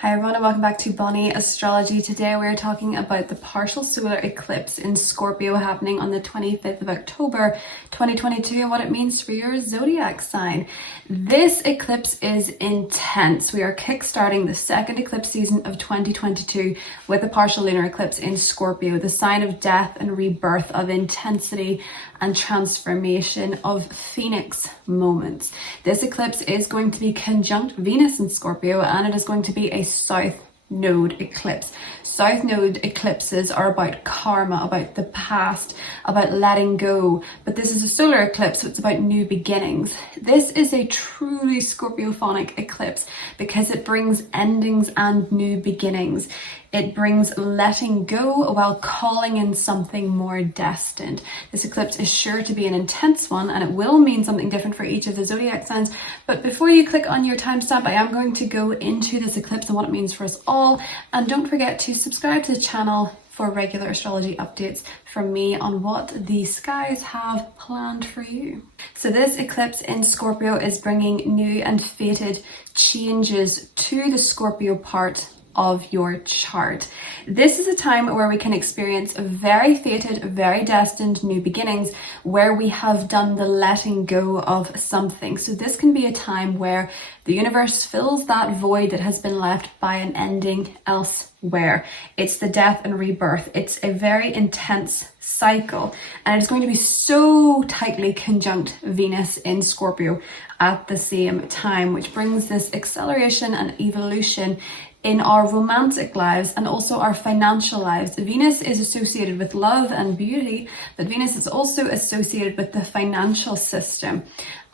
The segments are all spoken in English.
Hi everyone and welcome back to Bonnie Astrology. Today we're talking about the partial solar eclipse in Scorpio happening on the 25th of October 2022 and what it means for your zodiac sign. This eclipse is intense. We are kickstarting the second eclipse season of 2022 with a partial lunar eclipse in Scorpio, the sign of death and rebirth, of intensity and transformation, of phoenix moments. This eclipse is going to be conjunct Venus in Scorpio, and it is going to be a south node eclipse. South node eclipses are about karma, about the past, about letting go. But this is a solar eclipse, so it's about new beginnings. This is a truly Scorpiophonic eclipse because it brings endings and new beginnings. It brings letting go while calling in something more destined. This eclipse is sure to be an intense one, and it will mean something different for each of the zodiac signs. But before you click on your timestamp, I am going to go into this eclipse and what it means for us all. And don't forget to subscribe to the channel for regular astrology updates from me on what the skies have planned for you. So this eclipse in Scorpio is bringing new and fated changes to the Scorpio part of your chart. This is a time where we can experience very fated, very destined new beginnings, where we have done the letting go of something. So this can be a time where the universe fills that void that has been left by an ending elsewhere. It's the death and rebirth. It's a very intense cycle, and it's going to be so tightly conjunct Venus in Scorpio at the same time, which brings this acceleration and evolution in our romantic lives and also our financial lives. Venus is associated with love and beauty, but Venus is also associated with the financial system.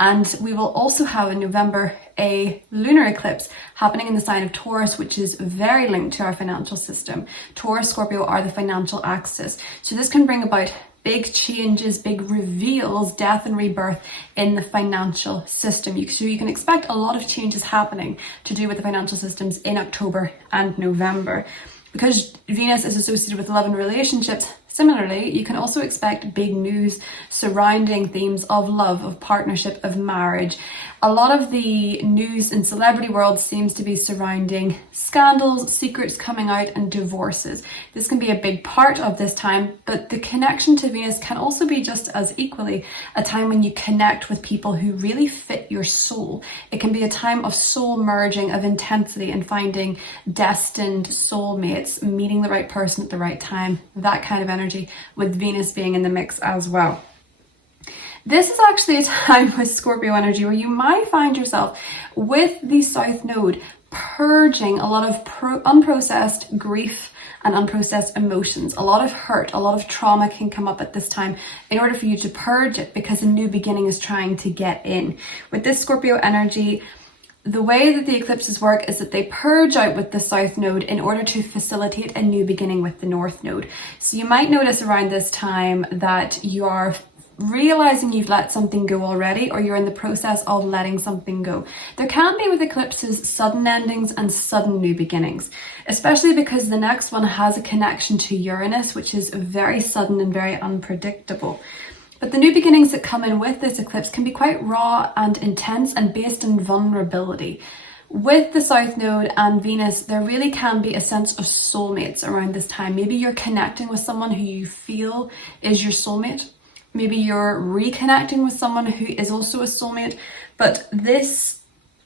And we will also have in November a lunar eclipse happening in the sign of Taurus, which is very linked to our financial system. Taurus, Scorpio are the financial axis. So this can bring about big changes, big reveals, death and rebirth in the financial system. So you can expect a lot of changes happening to do with the financial systems in October and November. Because Venus is associated with love and relationships, similarly, you can also expect big news surrounding themes of love, of partnership, of marriage. A lot of the news in celebrity world seems to be surrounding scandals, secrets coming out, and divorces. This can be a big part of this time, but the connection to Venus can also be just as equally a time when you connect with people who really fit your soul. It can be a time of soul merging, of intensity, and finding destined soulmates, meeting the right person at the right time, that kind of energy, with Venus being in the mix as well. This is actually a time with Scorpio energy where you might find yourself with the South Node purging a lot of unprocessed grief and unprocessed emotions. A lot of hurt, a lot of trauma can come up at this time in order for you to purge it, because a new beginning is trying to get in. With this Scorpio energy, the way that the eclipses work is that they purge out with the South Node in order to facilitate a new beginning with the North Node. So you might notice around this time that you are realizing you've let something go already, or you're in the process of letting something go. There can be with eclipses sudden endings and sudden new beginnings, especially because the next one has a connection to Uranus, which is very sudden and very unpredictable. But the new beginnings that come in with this eclipse can be quite raw and intense and based on vulnerability. With the South Node and Venus, there really can be a sense of soulmates around this time. Maybe you're connecting with someone who you feel is your soulmate. Maybe you're reconnecting with someone who is also a soulmate. But this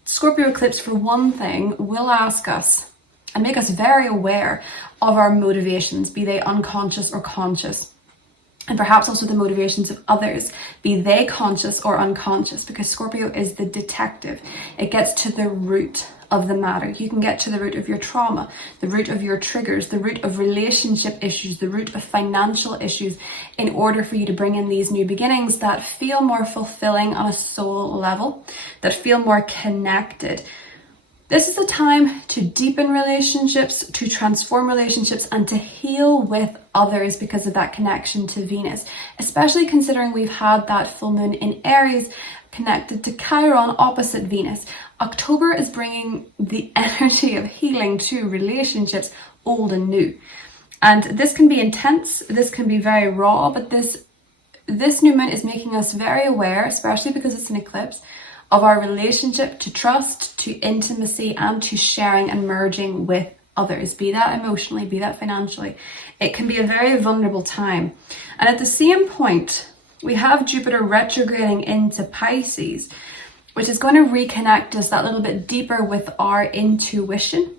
Scorpio eclipse, for one thing, will ask us and make us very aware of our motivations, be they unconscious or conscious. And perhaps also the motivations of others, be they conscious or unconscious, because Scorpio is the detective. It gets to the root of the matter. You can get to the root of your trauma, the root of your triggers, the root of relationship issues, the root of financial issues, in order for you to bring in these new beginnings that feel more fulfilling on a soul level, that feel more connected. This is a time to deepen relationships, to transform relationships, and to heal with others because of that connection to Venus, especially considering we've had that full moon in Aries connected to Chiron opposite Venus. October is bringing the energy of healing to relationships, old and new. And this can be intense, this can be very raw, but this new moon is making us very aware, especially because it's an eclipse, of our relationship to trust, to intimacy, and to sharing and merging with others, be that emotionally, be that financially. It can be a very vulnerable time. And at the same point, we have Jupiter retrograding into Pisces, which is going to reconnect us that little bit deeper with our intuition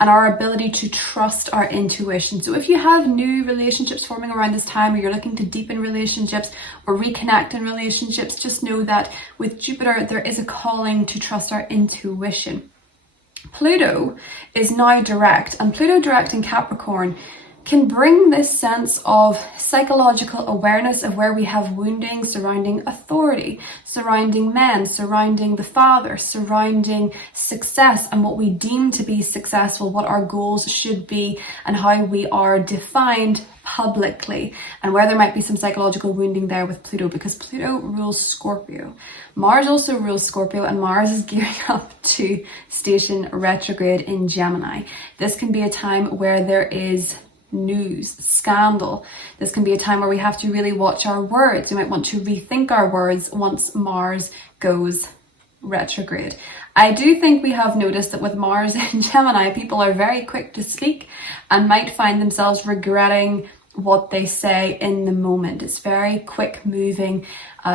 and our ability to trust our intuition. So if you have new relationships forming around this time, or you're looking to deepen relationships or reconnect in relationships, just know that with Jupiter, there is a calling to trust our intuition. Pluto is now direct, and Pluto direct in Capricorn can bring this sense of psychological awareness of where we have wounding surrounding authority, surrounding men, surrounding the father, surrounding success and what we deem to be successful, what our goals should be, and how we are defined publicly, and where there might be some psychological wounding there with Pluto, because Pluto rules Scorpio. Mars also rules Scorpio, and Mars is gearing up to station retrograde in Gemini. This can be a time where there is news, scandal. This can be a time where we have to really watch our words. We might want to rethink our words once Mars goes retrograde. I do think we have noticed that with Mars in Gemini, people are very quick to speak and might find themselves regretting what they say in the moment. It's very quick moving,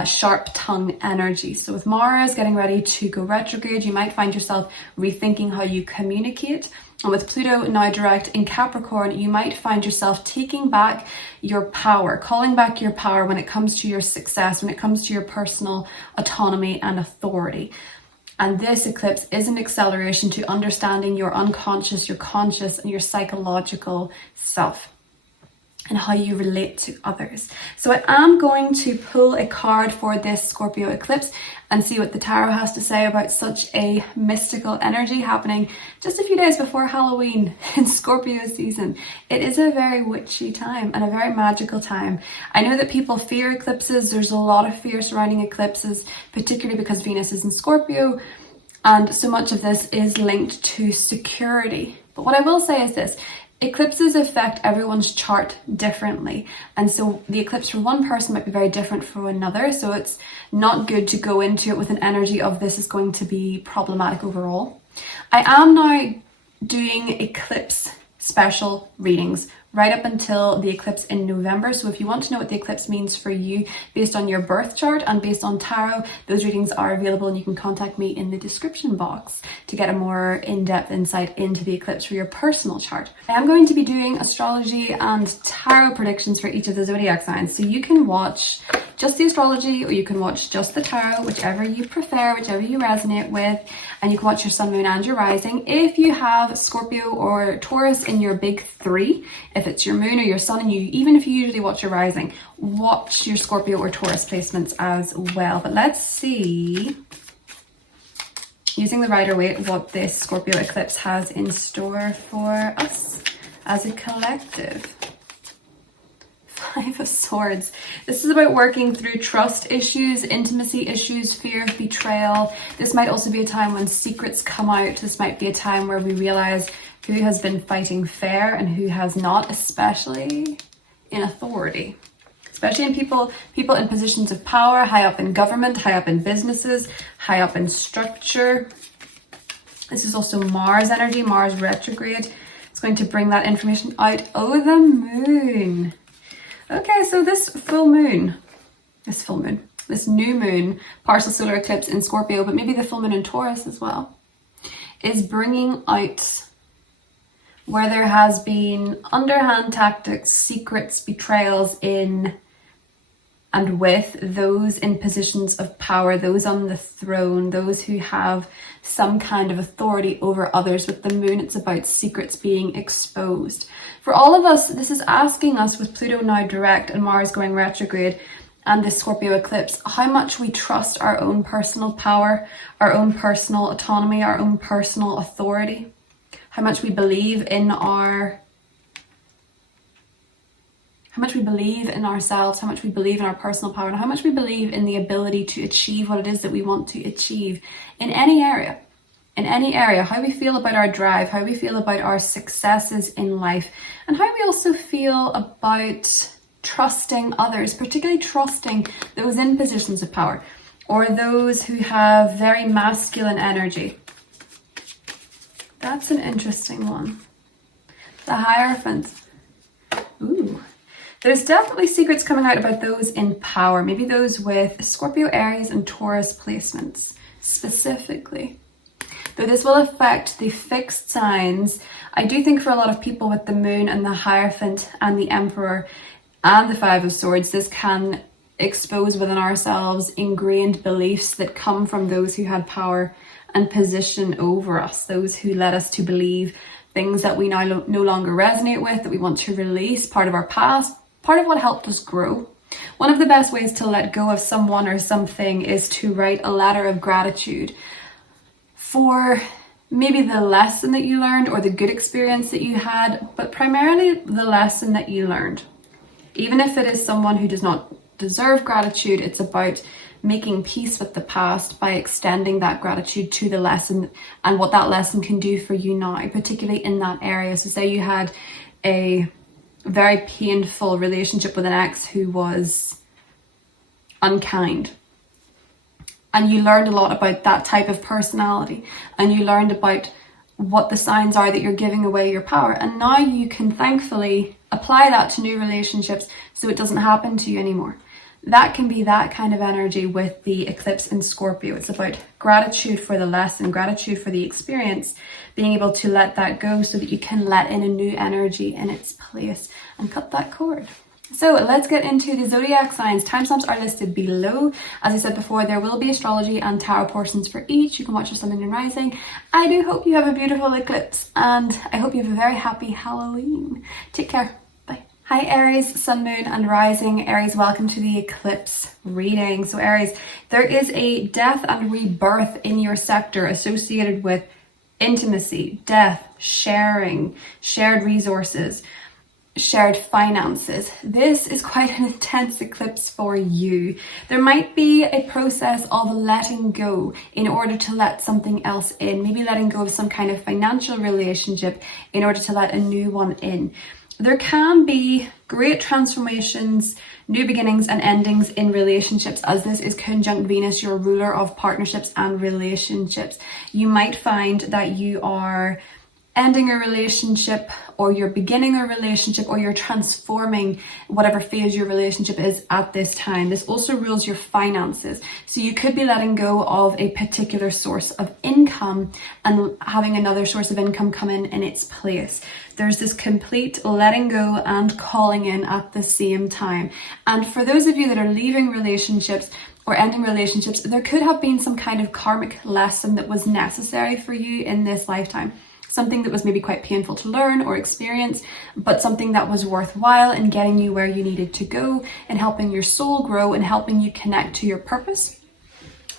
sharp tongue energy. So with Mars getting ready to go retrograde, you might find yourself rethinking how you communicate. And with Pluto now direct in Capricorn, you might find yourself taking back your power, calling back your power when it comes to your success, when it comes to your personal autonomy and authority. And this eclipse is an acceleration to understanding your unconscious, your conscious, and your psychological self, and how you relate to others. So I am going to pull a card for this Scorpio eclipse and see what the tarot has to say about such a mystical energy happening just a few days before Halloween in Scorpio season. It is a very witchy time and a very magical time. I know that people fear eclipses. There's a lot of fear surrounding eclipses, particularly because Venus is in Scorpio, and so much of this is linked to security. But what I will say is this: eclipses affect everyone's chart differently, and so the eclipse for one person might be very different for another, so it's not good to go into it with an energy of this is going to be problematic overall. I am now doing eclipse special readings right up until the eclipse in November. So if you want to know what the eclipse means for you based on your birth chart and based on tarot, those readings are available, and you can contact me in the description box to get a more in-depth insight into the eclipse for your personal chart. I am going to be doing astrology and tarot predictions for each of the zodiac signs. So you can watch just the astrology, or you can watch just the tarot, whichever you prefer, whichever you resonate with, and you can watch your sun, moon, and your rising. If you have Scorpio or Taurus in your big three, if it's your moon or your sun, and even if you usually watch your rising, watch your Scorpio or Taurus placements as well. But let's see, using the Rider-Waite, what this Scorpio eclipse has in store for us as a collective. Five of Swords. This is about working through trust issues, intimacy issues, fear of betrayal. This might also be a time when secrets come out. This might be a time where we realize who has been fighting fair and who has not, especially in authority. Especially in people in positions of power, high up in government, high up in businesses, high up in structure. This is also Mars energy, Mars retrograde. It's going to bring that information out. Oh, the moon. Okay, so this new moon, partial solar eclipse in Scorpio, but maybe the full moon in Taurus as well, is bringing out where there has been underhand tactics, secrets, betrayals in and with those in positions of power, those on the throne, those who have some kind of authority over others. With the moon, it's about secrets being exposed. For all of us, this is asking us, with Pluto now direct and Mars going retrograde and this Scorpio eclipse, how much we trust our own personal power, our own personal autonomy, our own personal authority, how much we believe in ourselves, how much we believe in our personal power, and how much we believe in the ability to achieve what it is that we want to achieve in any area. How we feel about our drive, how we feel about our successes in life, and how we also feel about trusting others, particularly trusting those in positions of power. or those who have very masculine energy. That's an interesting one. The Hierophant. Ooh. There's definitely secrets coming out about those in power, maybe those with Scorpio, Aries, and Taurus placements specifically. Though this will affect the fixed signs, I do think for a lot of people with the Moon and the Hierophant and the Emperor and the Five of Swords, this can expose within ourselves ingrained beliefs that come from those who had power and position over us, those who led us to believe things that we now no longer resonate with, that we want to release, part of our past, part of what helped us grow. One of the best ways to let go of someone or something is to write a letter of gratitude for maybe the lesson that you learned or the good experience that you had, but primarily the lesson that you learned. Even if it is someone who does not deserve gratitude, it's about making peace with the past by extending that gratitude to the lesson and what that lesson can do for you now, particularly in that area. So say you had a very painful relationship with an ex who was unkind, and you learned a lot about that type of personality, and you learned about what the signs are that you're giving away your power, and now you can thankfully apply that to new relationships so it doesn't happen to you anymore. That can be that kind of energy with the eclipse in Scorpio. It's about gratitude for the lesson, gratitude for the experience, being able to let that go so that you can let in a new energy in its place and cut that cord. So let's get into the zodiac signs. Timestamps are listed below. As I said before, there will be astrology and tarot portions for each. You can watch your sun, moon and rising. I do hope you have a beautiful eclipse, and I hope you have a very happy Halloween. Take care. Bye. Hi Aries, sun, moon and rising. Aries, welcome to the eclipse reading. So Aries, there is a death and rebirth in your sector associated with intimacy, death, sharing, shared resources, shared finances. This is quite an intense eclipse for you. There might be a process of letting go in order to let something else in, maybe letting go of some kind of financial relationship in order to let a new one in. There can be great transformations, new beginnings and endings in relationships, as this is conjunct Venus, your ruler of partnerships and relationships. You might find that you are ending a relationship, or you're beginning a relationship, or you're transforming whatever phase your relationship is at this time. This also rules your finances. So you could be letting go of a particular source of income and having another source of income come in its place. There's this complete letting go and calling in at the same time. And for those of you that are leaving relationships or ending relationships, there could have been some kind of karmic lesson that was necessary for you in this lifetime. Something that was maybe quite painful to learn or experience, but something that was worthwhile in getting you where you needed to go and helping your soul grow and helping you connect to your purpose.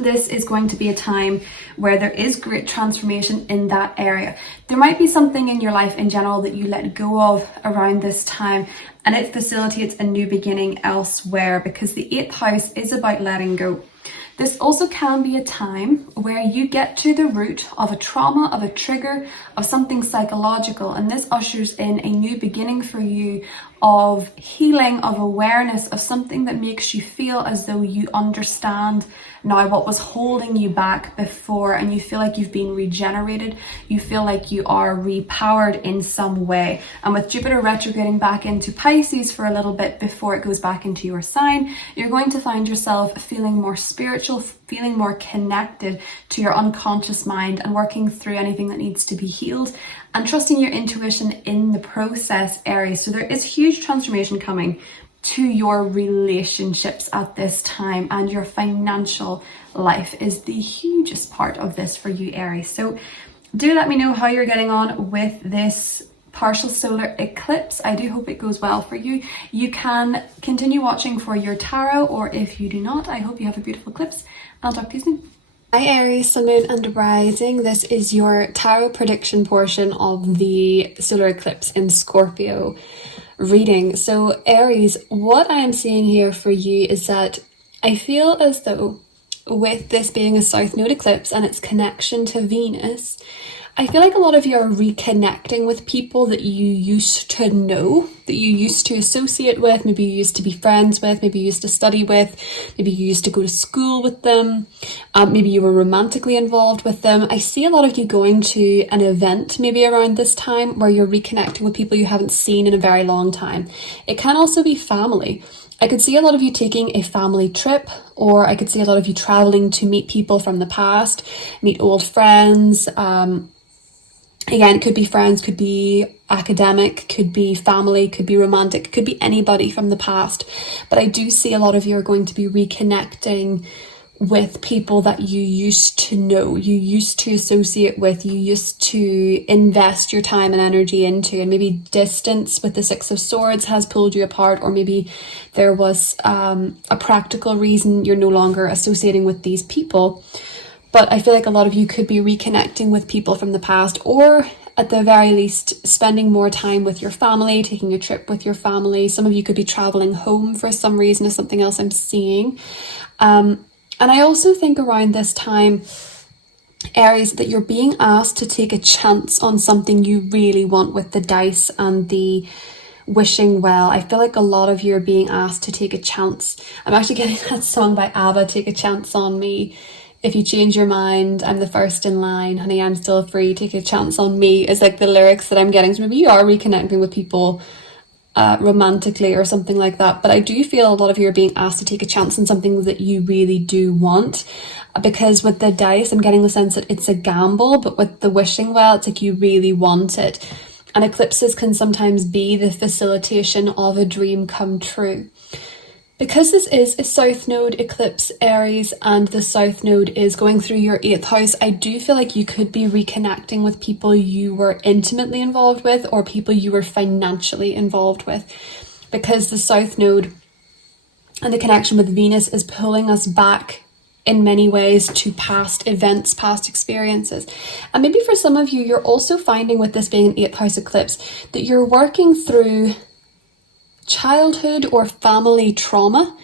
This is going to be a time where there is great transformation in that area. There might be something in your life in general that you let go of around this time, and it facilitates a new beginning elsewhere, because the 8th house is about letting go. This also can be a time where you get to the root of a trauma, of a trigger, of something psychological, and this ushers in a new beginning for you of healing, of awareness, of something that makes you feel as though you understand now what was holding you back before, and you feel like you've been regenerated, you feel like you are repowered in some way. And with Jupiter retrograding back into Pisces for a little bit before it goes back into your sign, you're going to find yourself feeling more spiritual, feeling more connected to your unconscious mind and working through anything that needs to be healed and trusting your intuition in the process, Aries. So there is huge transformation coming to your relationships at this time, and your financial life is the hugest part of this for you, Aries. So do let me know how you're getting on with this partial solar eclipse. I do hope it goes well for you. You can continue watching for your tarot, or if you do not, I hope you have a beautiful eclipse. I'll talk to you soon. Hi Aries, sun, moon and rising. This is your tarot prediction portion of the solar eclipse in Scorpio reading. So Aries, what I am seeing here for you is that I feel as though with this being a south node eclipse and its connection to Venus, I feel like a lot of you are reconnecting with people that you used to know, that you used to associate with, maybe you used to be friends with, maybe you used to study with, maybe you used to go to school with them, maybe you were romantically involved with them. I see a lot of you going to an event maybe around this time where you're reconnecting with people you haven't seen in a very long time. It can also be family. I could see a lot of you taking a family trip, or I could see a lot of you traveling to meet people from the past, meet old friends. Again, it could be friends, could be academic, could be family, could be romantic, could be anybody from the past. But I do see a lot of you are going to be reconnecting with people that you used to know, you used to associate with, you used to invest your time and energy into, and maybe distance with the Six of Swords has pulled you apart, or maybe there was a practical reason you're no longer associating with these people. But I feel like a lot of you could be reconnecting with people from the past, or at the very least spending more time with your family, taking a trip with your family. Some of you could be traveling home for some reason, is something else I'm seeing. And I also think around this time, Aries, that you're being asked to take a chance on something you really want with the dice and the wishing well. I feel like a lot of you are being asked to take a chance. I'm actually getting that song by ABBA, Take a Chance on Me. If you change your mind, I'm the first in line. Honey, I'm still free. Take a chance on me is like the lyrics that I'm getting. So maybe you are reconnecting with people romantically or something like that. But I do feel a lot of you are being asked to take a chance on something that you really do want. Because with the dice, I'm getting the sense that it's a gamble. But with the wishing well, it's like you really want it. And eclipses can sometimes be the facilitation of a dream come true. Because this is a South Node eclipse, Aries, and the South Node is going through your 8th house, I do feel like you could be reconnecting with people you were intimately involved with, or people you were financially involved with. Because the South Node and the connection with Venus is pulling us back in many ways to past events, past experiences. And maybe for some of you, you're also finding with this being an 8th house eclipse that you're working through childhood or family trauma,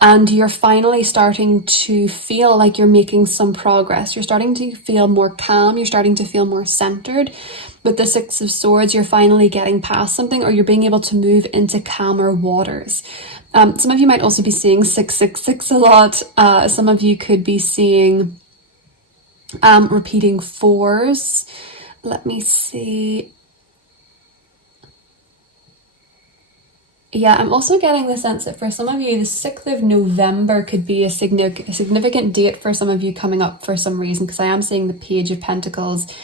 and you're finally starting to feel like you're making some progress. You're starting to feel more calm, you're starting to feel more centered. With the Six of Swords, you're finally getting past something, or you're being able to move into calmer waters. Some of you might also be seeing 666 a lot. Some of you could be seeing repeating fours. Let me see. Yeah, I'm also getting the sense that for some of you, the 6th of November could be a significant date for some of you coming up for some reason, because I am seeing the Page of Pentacles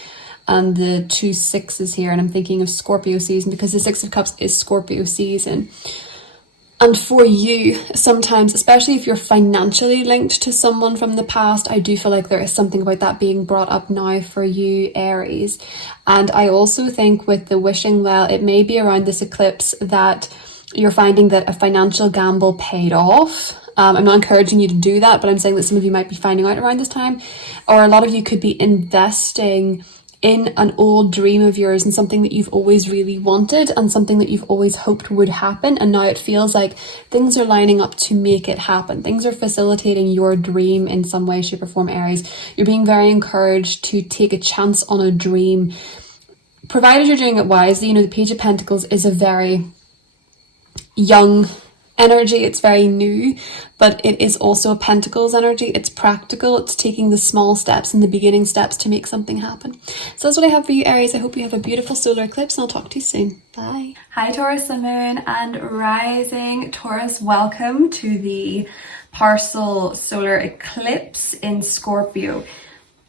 and the 2 6s here, and I'm thinking of Scorpio season, because the 6 of Cups is Scorpio season. And for you, sometimes, especially if you're financially linked to someone from the past, I do feel like there is something about that being brought up now for you, Aries. And I also think with the wishing well, it may be around this eclipse that you're finding that a financial gamble paid off. I'm not encouraging you to do that, but I'm saying that some of you might be finding out around this time, or a lot of you could be investing in an old dream of yours and something that you've always really wanted and something that you've always hoped would happen. And now it feels like things are lining up to make it happen. Things are facilitating your dream in some way, shape or form, Aries. You're being very encouraged to take a chance on a dream, provided you're doing it wisely. You know, the Page of Pentacles is a very young energy, it's very new, but it is also a Pentacles energy. It's practical, it's taking the small steps and the beginning steps to make something happen. So that's what I have for you, Aries. I hope you have a beautiful solar eclipse, and I'll talk to you soon. Bye. Hi Taurus, Sun, Moon and Rising. Taurus, welcome to the partial solar eclipse in Scorpio.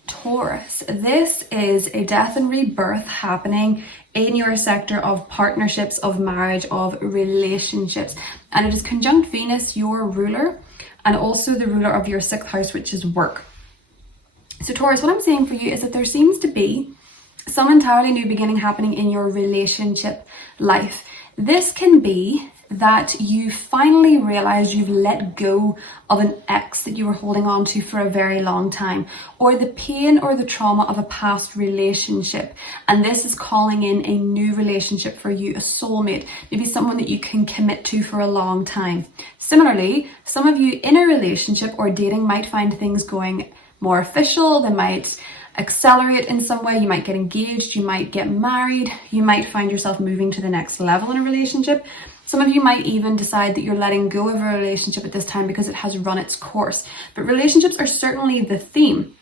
Taurus, this is a death and rebirth happening in your sector of partnerships, of marriage, of relationships, and it is conjunct Venus, your ruler, and also the ruler of your 6th house, which is work. So Taurus, what I'm saying for you is that there seems to be some entirely new beginning happening in your relationship life. This can be that you finally realize you've let go of an ex that you were holding on to for a very long time, or the pain or the trauma of a past relationship, and this is calling in a new relationship for you, a soulmate, maybe someone that you can commit to for a long time. Similarly, some of you in a relationship or dating might find things going more official. They might accelerate in some way. You might get engaged, you might get married, you might find yourself moving to the next level in a relationship. Some of you might even decide that you're letting go of a relationship at this time because it has run its course. But relationships are certainly the theme.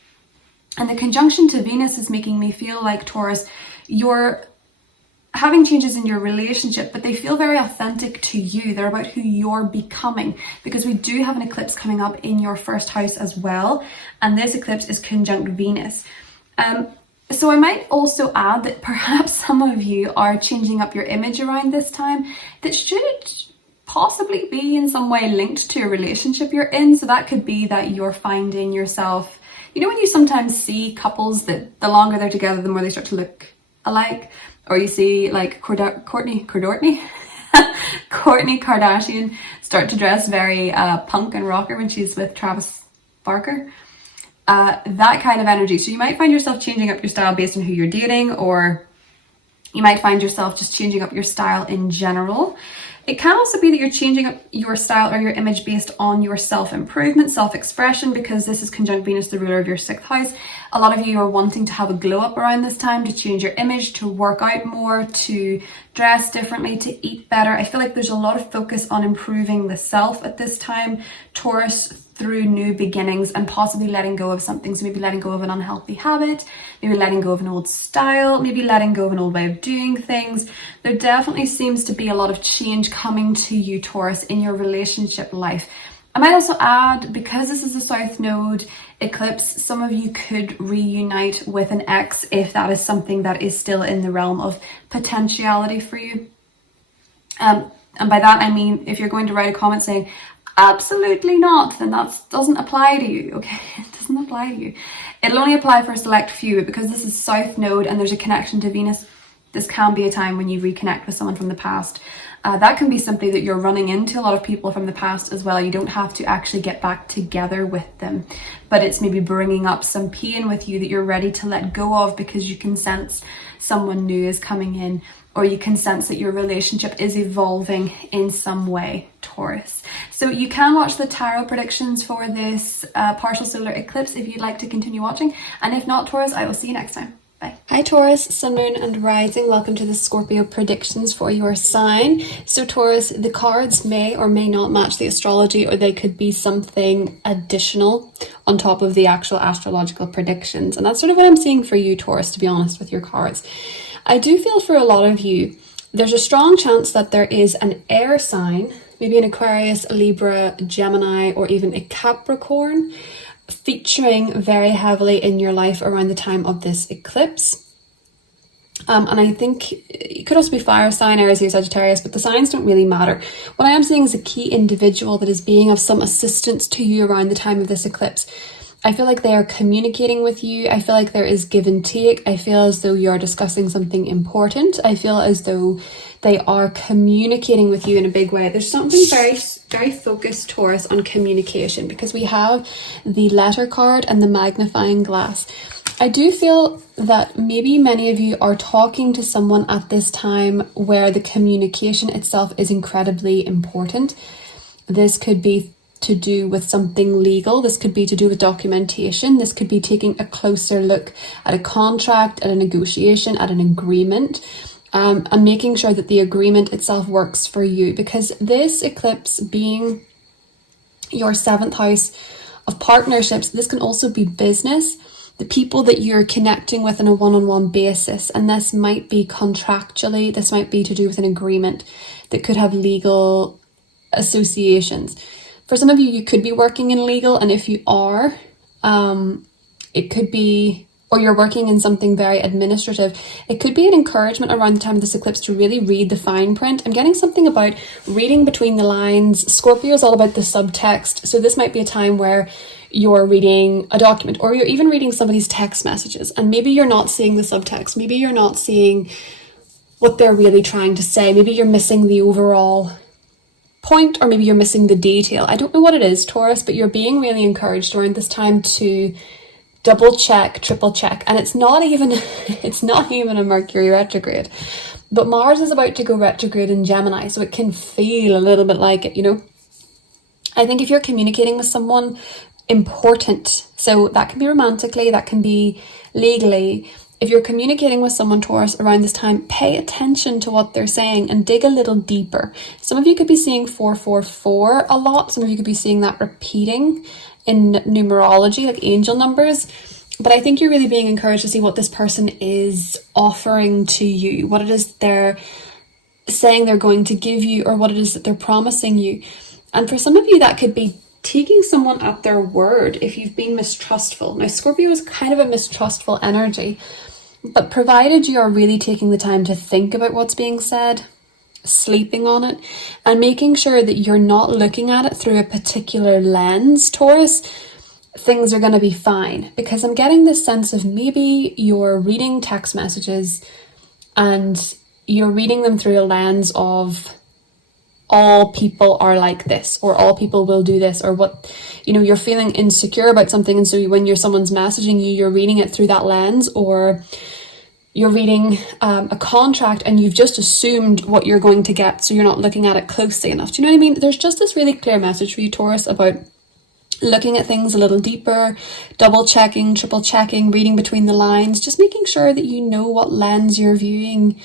And the conjunction to Venus is making me feel like, Taurus, you're having changes in your relationship, but they feel very authentic to you. They're about who you're becoming, because we do have an eclipse coming up in your first house as well. And this eclipse is conjunct Venus. So I might also add that perhaps some of you are changing up your image around this time that should possibly be in some way linked to a relationship you're in. So that could be that you're finding yourself, you know, when you sometimes see couples that the longer they're together, the more they start to look alike, or you see like Kourtney Kardashian start to dress very punk and rocker when she's with Travis Barker. That kind of energy. So you might find yourself changing up your style based on who you're dating, or you might find yourself just changing up your style in general. It can also be that you're changing up your style or your image based on your self-improvement, self-expression, because this is conjunct Venus, the ruler of your 6th house. A lot of you are wanting to have a glow up around this time, to change your image, to work out more, to dress differently, to eat better. I feel like there's a lot of focus on improving the self at this time, Taurus, through new beginnings and possibly letting go of something. So maybe letting go of an unhealthy habit, maybe letting go of an old style, maybe letting go of an old way of doing things. There definitely seems to be a lot of change coming to you, Taurus, in your relationship life. I might also add, because this is a South Node eclipse, some of you could reunite with an ex if that is something that is still in the realm of potentiality for you. And by that I mean, if you're going to write a comment saying, absolutely not, then that doesn't apply to you, okay? It doesn't apply to you. It'll only apply for a select few, but because this is South Node and there's a connection to Venus, this can be a time when you reconnect with someone from the past. That can be simply that you're running into a lot of people from the past as well. You don't have to actually get back together with them, but it's maybe bringing up some pain with you that you're ready to let go of because you can sense someone new is coming in, or you can sense that your relationship is evolving in some way, Taurus. So you can watch the tarot predictions for this partial solar eclipse if you'd like to continue watching. And if not, Taurus, I will see you next time. Bye. Hi Taurus, Sun, Moon and Rising. Welcome to the Scorpio predictions for your sign. So Taurus, the cards may or may not match the astrology, or they could be something additional on top of the actual astrological predictions. And that's sort of what I'm seeing for you, Taurus, to be honest, with your cards. I do feel for a lot of you, there's a strong chance that there is an air sign, maybe an Aquarius, a Libra, Gemini, or even a Capricorn, featuring very heavily in your life around the time of this eclipse. And I think it could also be fire sign, Aries or Sagittarius, but the signs don't really matter. What I am seeing is a key individual that is being of some assistance to you around the time of this eclipse. I feel like they are communicating with you. I feel like there is give and take. I feel as though you're discussing something important. I feel as though they are communicating with you in a big way. There's something very, very focused, Taurus, on communication, because we have the letter card and the magnifying glass. I do feel that maybe many of you are talking to someone at this time where the communication itself is incredibly important. This could be to do with something legal. This could be to do with documentation. This could be taking a closer look at a contract, at a negotiation, at an agreement, and making sure that the agreement itself works for you, because this eclipse being your 7th house of partnerships, this can also be business, the people that you're connecting with on a one-on-one basis, and this might be contractually, this might be to do with an agreement that could have legal associations. For some of you, you could be working in legal, and if you are, it could be, or you're working in something very administrative, it could be an encouragement around the time of this eclipse to really read the fine print. I'm getting something about reading between the lines. Scorpio is all about the subtext, so this might be a time where you're reading a document, or you're even reading somebody's text messages, and maybe you're not seeing the subtext, maybe you're not seeing what they're really trying to say, maybe you're missing the overall point, or maybe you're missing the detail. I don't know what it is, Taurus, but you're being really encouraged around this time to double check, triple check. And it's not even a Mercury retrograde, but Mars is about to go retrograde in Gemini, so it can feel a little bit like it, you know. I think if you're communicating with someone important, so that can be romantically, that can be legally. If you're communicating with someone, Taurus, around this time, pay attention to what they're saying and dig a little deeper. Some of you could be seeing 444 a lot. Some of you could be seeing that repeating in numerology, like angel numbers. But I think you're really being encouraged to see what this person is offering to you, what it is they're saying they're going to give you, or what it is that they're promising you. And for some of you, that could be taking someone at their word if you've been mistrustful. Now, Scorpio is kind of a mistrustful energy, but provided you are really taking the time to think about what's being said, sleeping on it, and making sure that you're not looking at it through a particular lens, Taurus, things are going to be fine. Because I'm getting this sense of maybe you're reading text messages and you're reading them through a lens of all people are like this, or all people will do this, or what, you're feeling insecure about something, and so when someone's messaging you, you're reading it through that lens. Or you're reading a contract and you've just assumed what you're going to get, so you're not looking at it closely enough. Do you know what I mean? There's just this really clear message for you, Taurus, about looking at things a little deeper, double checking, triple checking, reading between the lines, just making sure that you know what lens you're viewing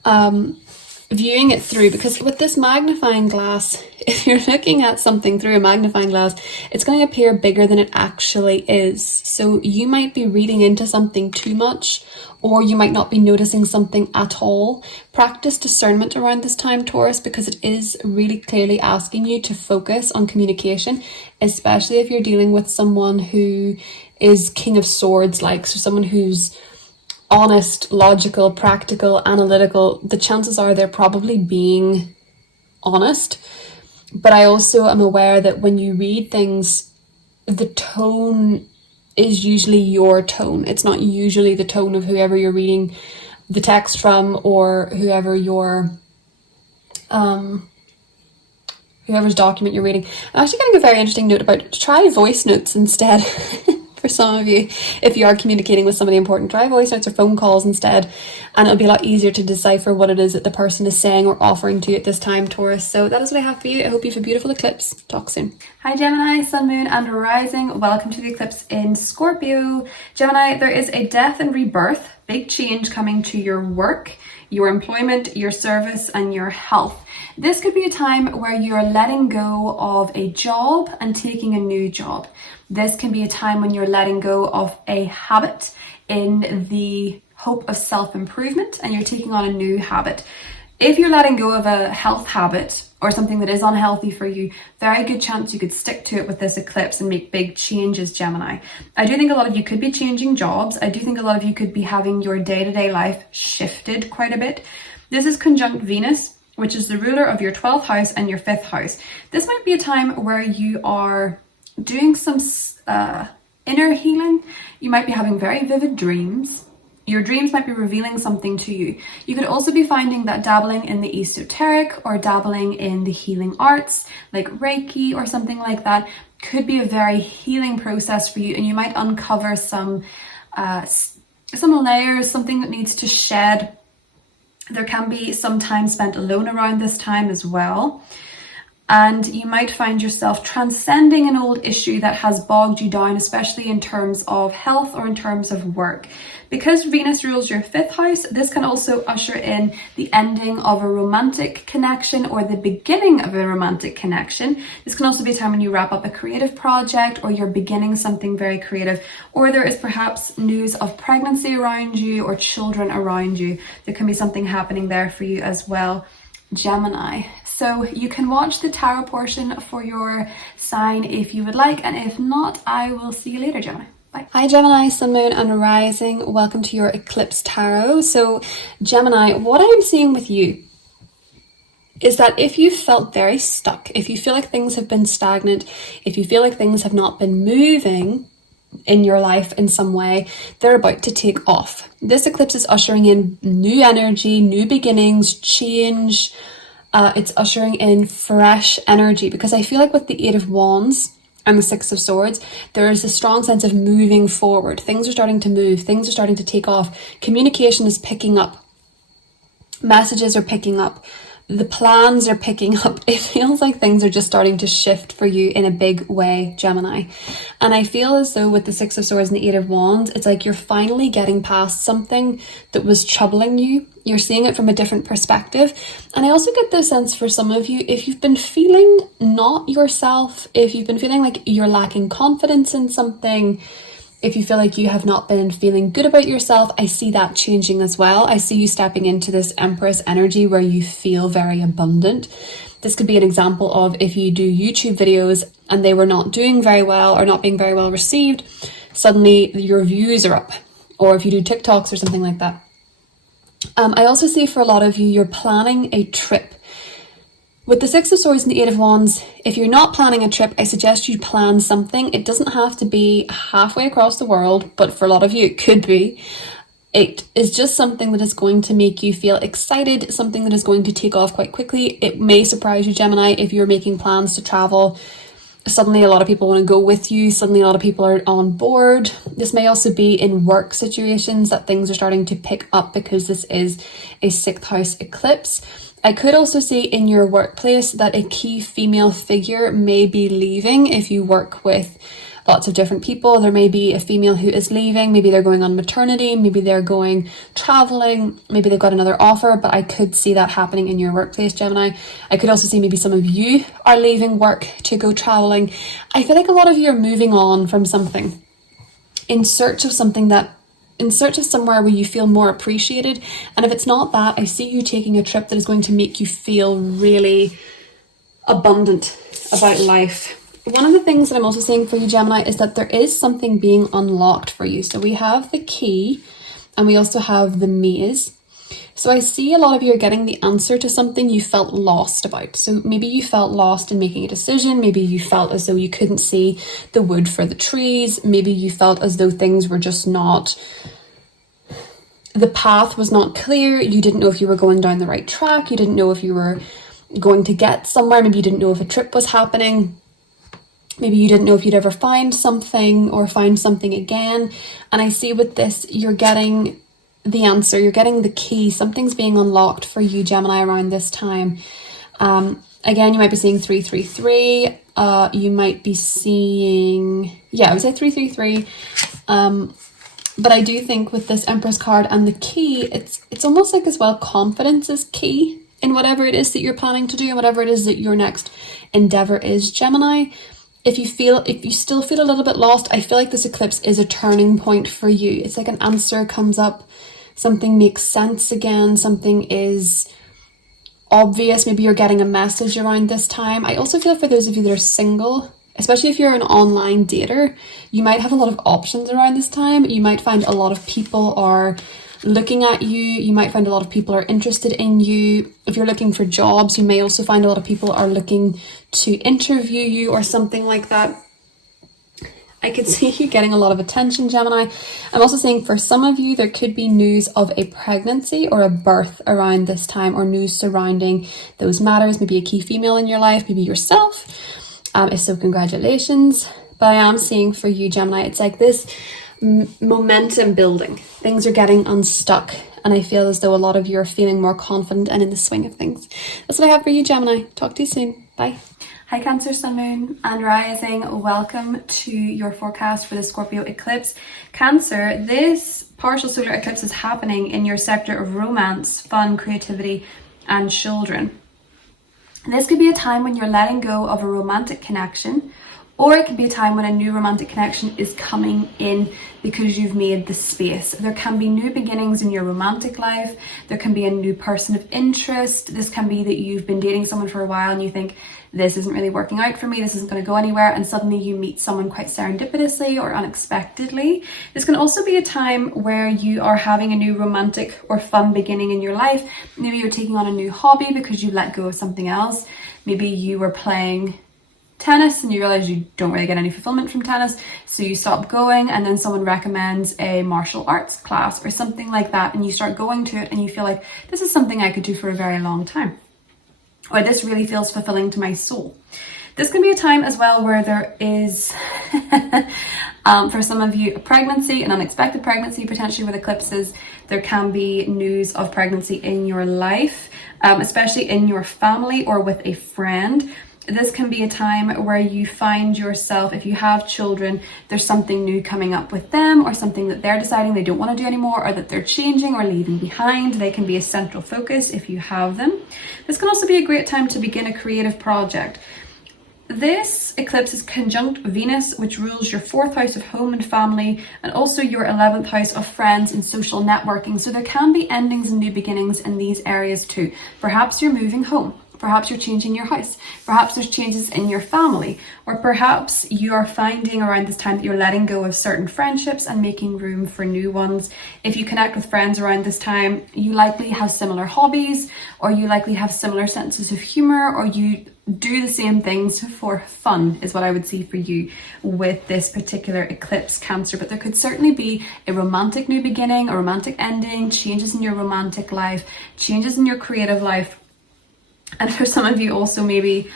it through. Because with this magnifying glass, if you're looking at something through a magnifying glass, it's going to appear bigger than it actually is. So you might be reading into something too much, or you might not be noticing something at all. Practice discernment around this time, Taurus, because it is really clearly asking you to focus on communication, especially if you're dealing with someone who is King of Swords, like, so someone who's honest, logical, practical, analytical. The chances are they're probably being honest. But I also am aware that when you read things, the tone is usually your tone. It's not usually the tone of whoever you're reading the text from, or whoever's document you're reading. I'm actually getting a very interesting note about try voice notes instead. For some of you, if you are communicating with somebody important, try voice notes or phone calls instead, and it'll be a lot easier to decipher what it is that the person is saying or offering to you at this time, Taurus. So that is what I have for you. I hope you have a beautiful eclipse. Talk soon. Hi Gemini, Sun, Moon and Rising. Welcome to the eclipse in Scorpio. Gemini, there is a death and rebirth, big change coming to your work, your employment, your service and your health. This could be a time where you're letting go of a job and taking a new job. This can be a time when you're letting go of a habit in the hope of self-improvement and you're taking on a new habit. If you're letting go of a health habit or something that is unhealthy for you, very good chance you could stick to it with this eclipse and make big changes, Gemini. I do think a lot of you could be changing jobs. I do think a lot of you could be having your day-to-day life shifted quite a bit. This is conjunct Venus, which is the ruler of your 12th house and your 5th house. This might be a time where you are doing some inner healing. You might be having very vivid dreams. Your dreams might be revealing something to you. You could also be finding that dabbling in the esoteric or dabbling in the healing arts, like Reiki or something like that, could be a very healing process for you, and you might uncover some layers, something that needs to shed. There can be some time spent alone around this time as well. And you might find yourself transcending an old issue that has bogged you down, especially in terms of health or in terms of work. Because Venus rules your 5th house, this can also usher in the ending of a romantic connection or the beginning of a romantic connection. This can also be a time when you wrap up a creative project or you're beginning something very creative, or there is perhaps news of pregnancy around you or children around you. There can be something happening there for you as well, Gemini. So you can watch the tarot portion for your sign if you would like, and if not, I will see you later, Gemini. Bye. Hi Gemini, Sun, Moon and Rising. Welcome to your Eclipse Tarot. So Gemini, what I'm seeing with you is that if you felt very stuck, if you feel like things have been stagnant, if you feel like things have not been moving in your life in some way, they're about to take off. This eclipse is ushering in new energy, new beginnings, change. It's ushering in fresh energy, because I feel like with the 8 of Wands and the 6 of Swords, there is a strong sense of moving forward. Things are starting to move. Things are starting to take off. Communication is picking up. Messages are picking up. The plans are picking up. It feels like things are just starting to shift for you in a big way, Gemini. And I feel as though with the Six of Swords and the Eight of Wands, it's like you're finally getting past something that was troubling you. You're seeing it from a different perspective. And I also get the sense for some of you, if you've been feeling not yourself, if you've been feeling like you're lacking confidence in something, if you feel like you have not been feeling good about yourself, I see that changing as well. I see you stepping into this Empress energy where you feel very abundant. This could be an example of if you do YouTube videos and they were not doing very well or not being very well received, suddenly your views are up. Or if you do TikToks or something like that. I also see for a lot of you, you're planning a trip. With the Six of Swords and the Eight of Wands, if you're not planning a trip, I suggest you plan something. It doesn't have to be halfway across the world, but for a lot of you, it could be. It is just something that is going to make you feel excited, something that is going to take off quite quickly. It may surprise you, Gemini, if you're making plans to travel. Suddenly a lot of people want to go with you. Suddenly a lot of people are on board. This may also be in work situations that things are starting to pick up because this is a 6th house eclipse. I could also see in your workplace that a key female figure may be leaving. If you work with lots of different people, there may be a female who is leaving. Maybe they're going on maternity, maybe they're going traveling, maybe they've got another offer, but I could see that happening in your workplace, Gemini. I could also see maybe some of you are leaving work to go traveling. I feel like a lot of you are moving on from something in search of somewhere where you feel more appreciated. And if it's not that, I see you taking a trip that is going to make you feel really abundant about life. One of the things that I'm also seeing for you, Gemini, is that there is something being unlocked for you. So we have the key and we also have the maze. So I see a lot of you are getting the answer to something you felt lost about. So maybe you felt lost in making a decision. Maybe you felt as though you couldn't see the wood for the trees. Maybe you felt as though things were just not, the path was not clear. You didn't know if you were going down the right track. You didn't know if you were going to get somewhere. Maybe you didn't know if a trip was happening. Maybe you didn't know if you'd ever find something or find something again. And I see with this, you're getting the answer, you're getting the key. Something's being unlocked for you, Gemini, around this time. Again, you might be seeing 333. You might be seeing, I would say 333. But I do think with this Empress card and the key, it's almost like as well confidence is key in whatever it is that you're planning to do and whatever it is that your next endeavor is, Gemini. If you still feel a little bit lost, I feel like this eclipse is a turning point for you. It's like an answer comes up, something makes sense again, something is obvious. Maybe you're getting a message around this time. I also feel for those of you that are single, especially if you're an online dater, you might have a lot of options around this time. You might find a lot of people are looking at you. You might find a lot of people are interested in you. If you're looking for jobs, you may also find a lot of people are looking to interview you or something like that. I could see you getting a lot of attention, Gemini. I'm also saying for some of you, there could be news of a pregnancy or a birth around this time, or news surrounding those matters. Maybe a key female in your life, maybe yourself. If so, congratulations. But I am seeing for you, Gemini, it's like this momentum building. Things are getting unstuck, and I feel as though a lot of you are feeling more confident and in the swing of things. That's what I have for you, Gemini. Talk to you soon. Bye. Hi Cancer, Sun, Moon and Rising. Welcome to your forecast for the Scorpio eclipse. Cancer, this partial solar eclipse is happening in your sector of romance, fun, creativity and children. This could be a time when you're letting go of a romantic connection, or it could be a time when a new romantic connection is coming in because you've made the space. There can be new beginnings in your romantic life. There can be a new person of interest. This can be that you've been dating someone for a while and you think, this isn't really working out for me, this isn't going to go anywhere, and suddenly you meet someone quite serendipitously or unexpectedly. This can also be a time where you are having a new romantic or fun beginning in your life. Maybe you're taking on a new hobby because you let go of something else. Maybe you were playing tennis and you realize you don't really get any fulfillment from tennis, so you stop going, and then someone recommends a martial arts class or something like that, and you start going to it and you feel like this is something I could do for a very long time, or this really feels fulfilling to my soul. This can be a time as well where there is, for some of you, a pregnancy, an unexpected pregnancy, potentially with eclipses. There can be news of pregnancy in your life, especially in your family or with a friend. This can be a time where you find yourself, if you have children, there's something new coming up with them, or something that they're deciding they don't want to do anymore, or that they're changing or leaving behind. They can be a central focus if you have them. This can also be a great time to begin a creative project. This eclipse is conjunct Venus, which rules your 4th house of home and family, and also your 11th house of friends and social networking. So there can be endings and new beginnings in these areas too. Perhaps you're moving home. Perhaps you're changing your house. Perhaps there's changes in your family. Or perhaps you are finding around this time that you're letting go of certain friendships and making room for new ones. If you connect with friends around this time, you likely have similar hobbies, or you likely have similar senses of humor, or you do the same things for fun, is what I would see for you with this particular eclipse, Cancer. But there could certainly be a romantic new beginning, a romantic ending, changes in your romantic life, changes in your creative life. And for some of you also, maybe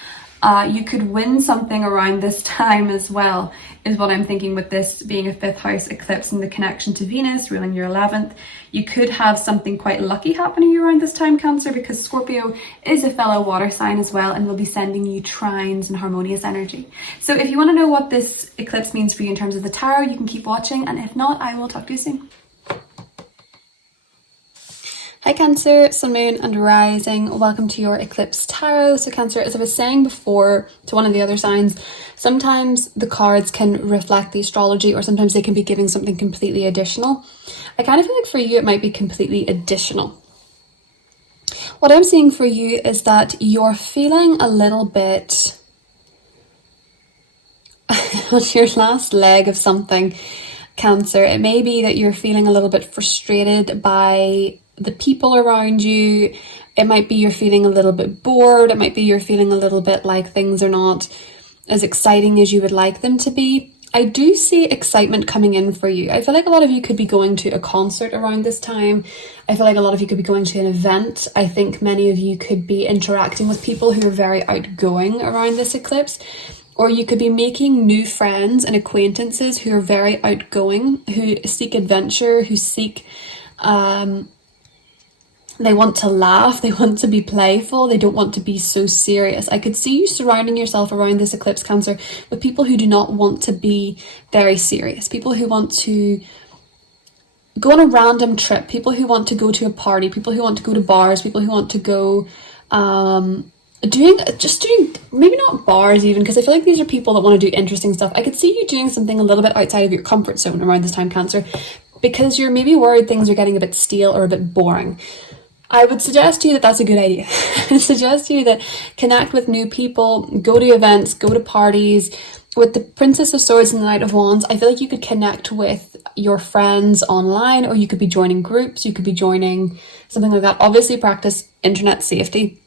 you could win something around this time as well, is what I'm thinking with this being a 5th house eclipse and the connection to Venus ruling your 11th. You could have something quite lucky happening around this time, Cancer, because Scorpio is a fellow water sign as well, and will be sending you trines and harmonious energy. So if you want to know what this eclipse means for you in terms of the tarot, you can keep watching, and if not, I will talk to you soon. Hi Cancer, Sun, Moon and Rising. Welcome to your Eclipse Tarot. So Cancer, as I was saying before to one of the other signs, sometimes the cards can reflect the astrology, or sometimes they can be giving something completely additional. I kind of feel like for you it might be completely additional. What I'm seeing for you is that you're feeling a little bit on your last leg of something, Cancer. It may be that you're feeling a little bit frustrated by the people around you. It might be you're feeling a little bit bored. It might be you're feeling a little bit like things are not as exciting as you would like them to be. I do see excitement coming in for you. I feel like a lot of you could be going to a concert around this time. I feel like a lot of you could be going to an event. I think many of you could be interacting with people who are very outgoing around this eclipse. Or you could be making new friends and acquaintances who are very outgoing, who seek adventure, who seek they want to laugh, they want to be playful, they don't want to be so serious. I could see you surrounding yourself around this eclipse, Cancer, with people who do not want to be very serious, people who want to go on a random trip, people who want to go to a party, people who want to go to bars, people who want to go doing maybe not bars even, because I feel like these are people that want to do interesting stuff. I could see you doing something a little bit outside of your comfort zone around this time, Cancer, because you're maybe worried things are getting a bit stale or a bit boring. I would suggest to you that that's a good idea. I suggest to you that connect with new people, go to events, go to parties. With the Princess of Swords and the Knight of Wands, I feel like you could connect with your friends online, or you could be joining groups, you could be joining something like that. Obviously practice internet safety.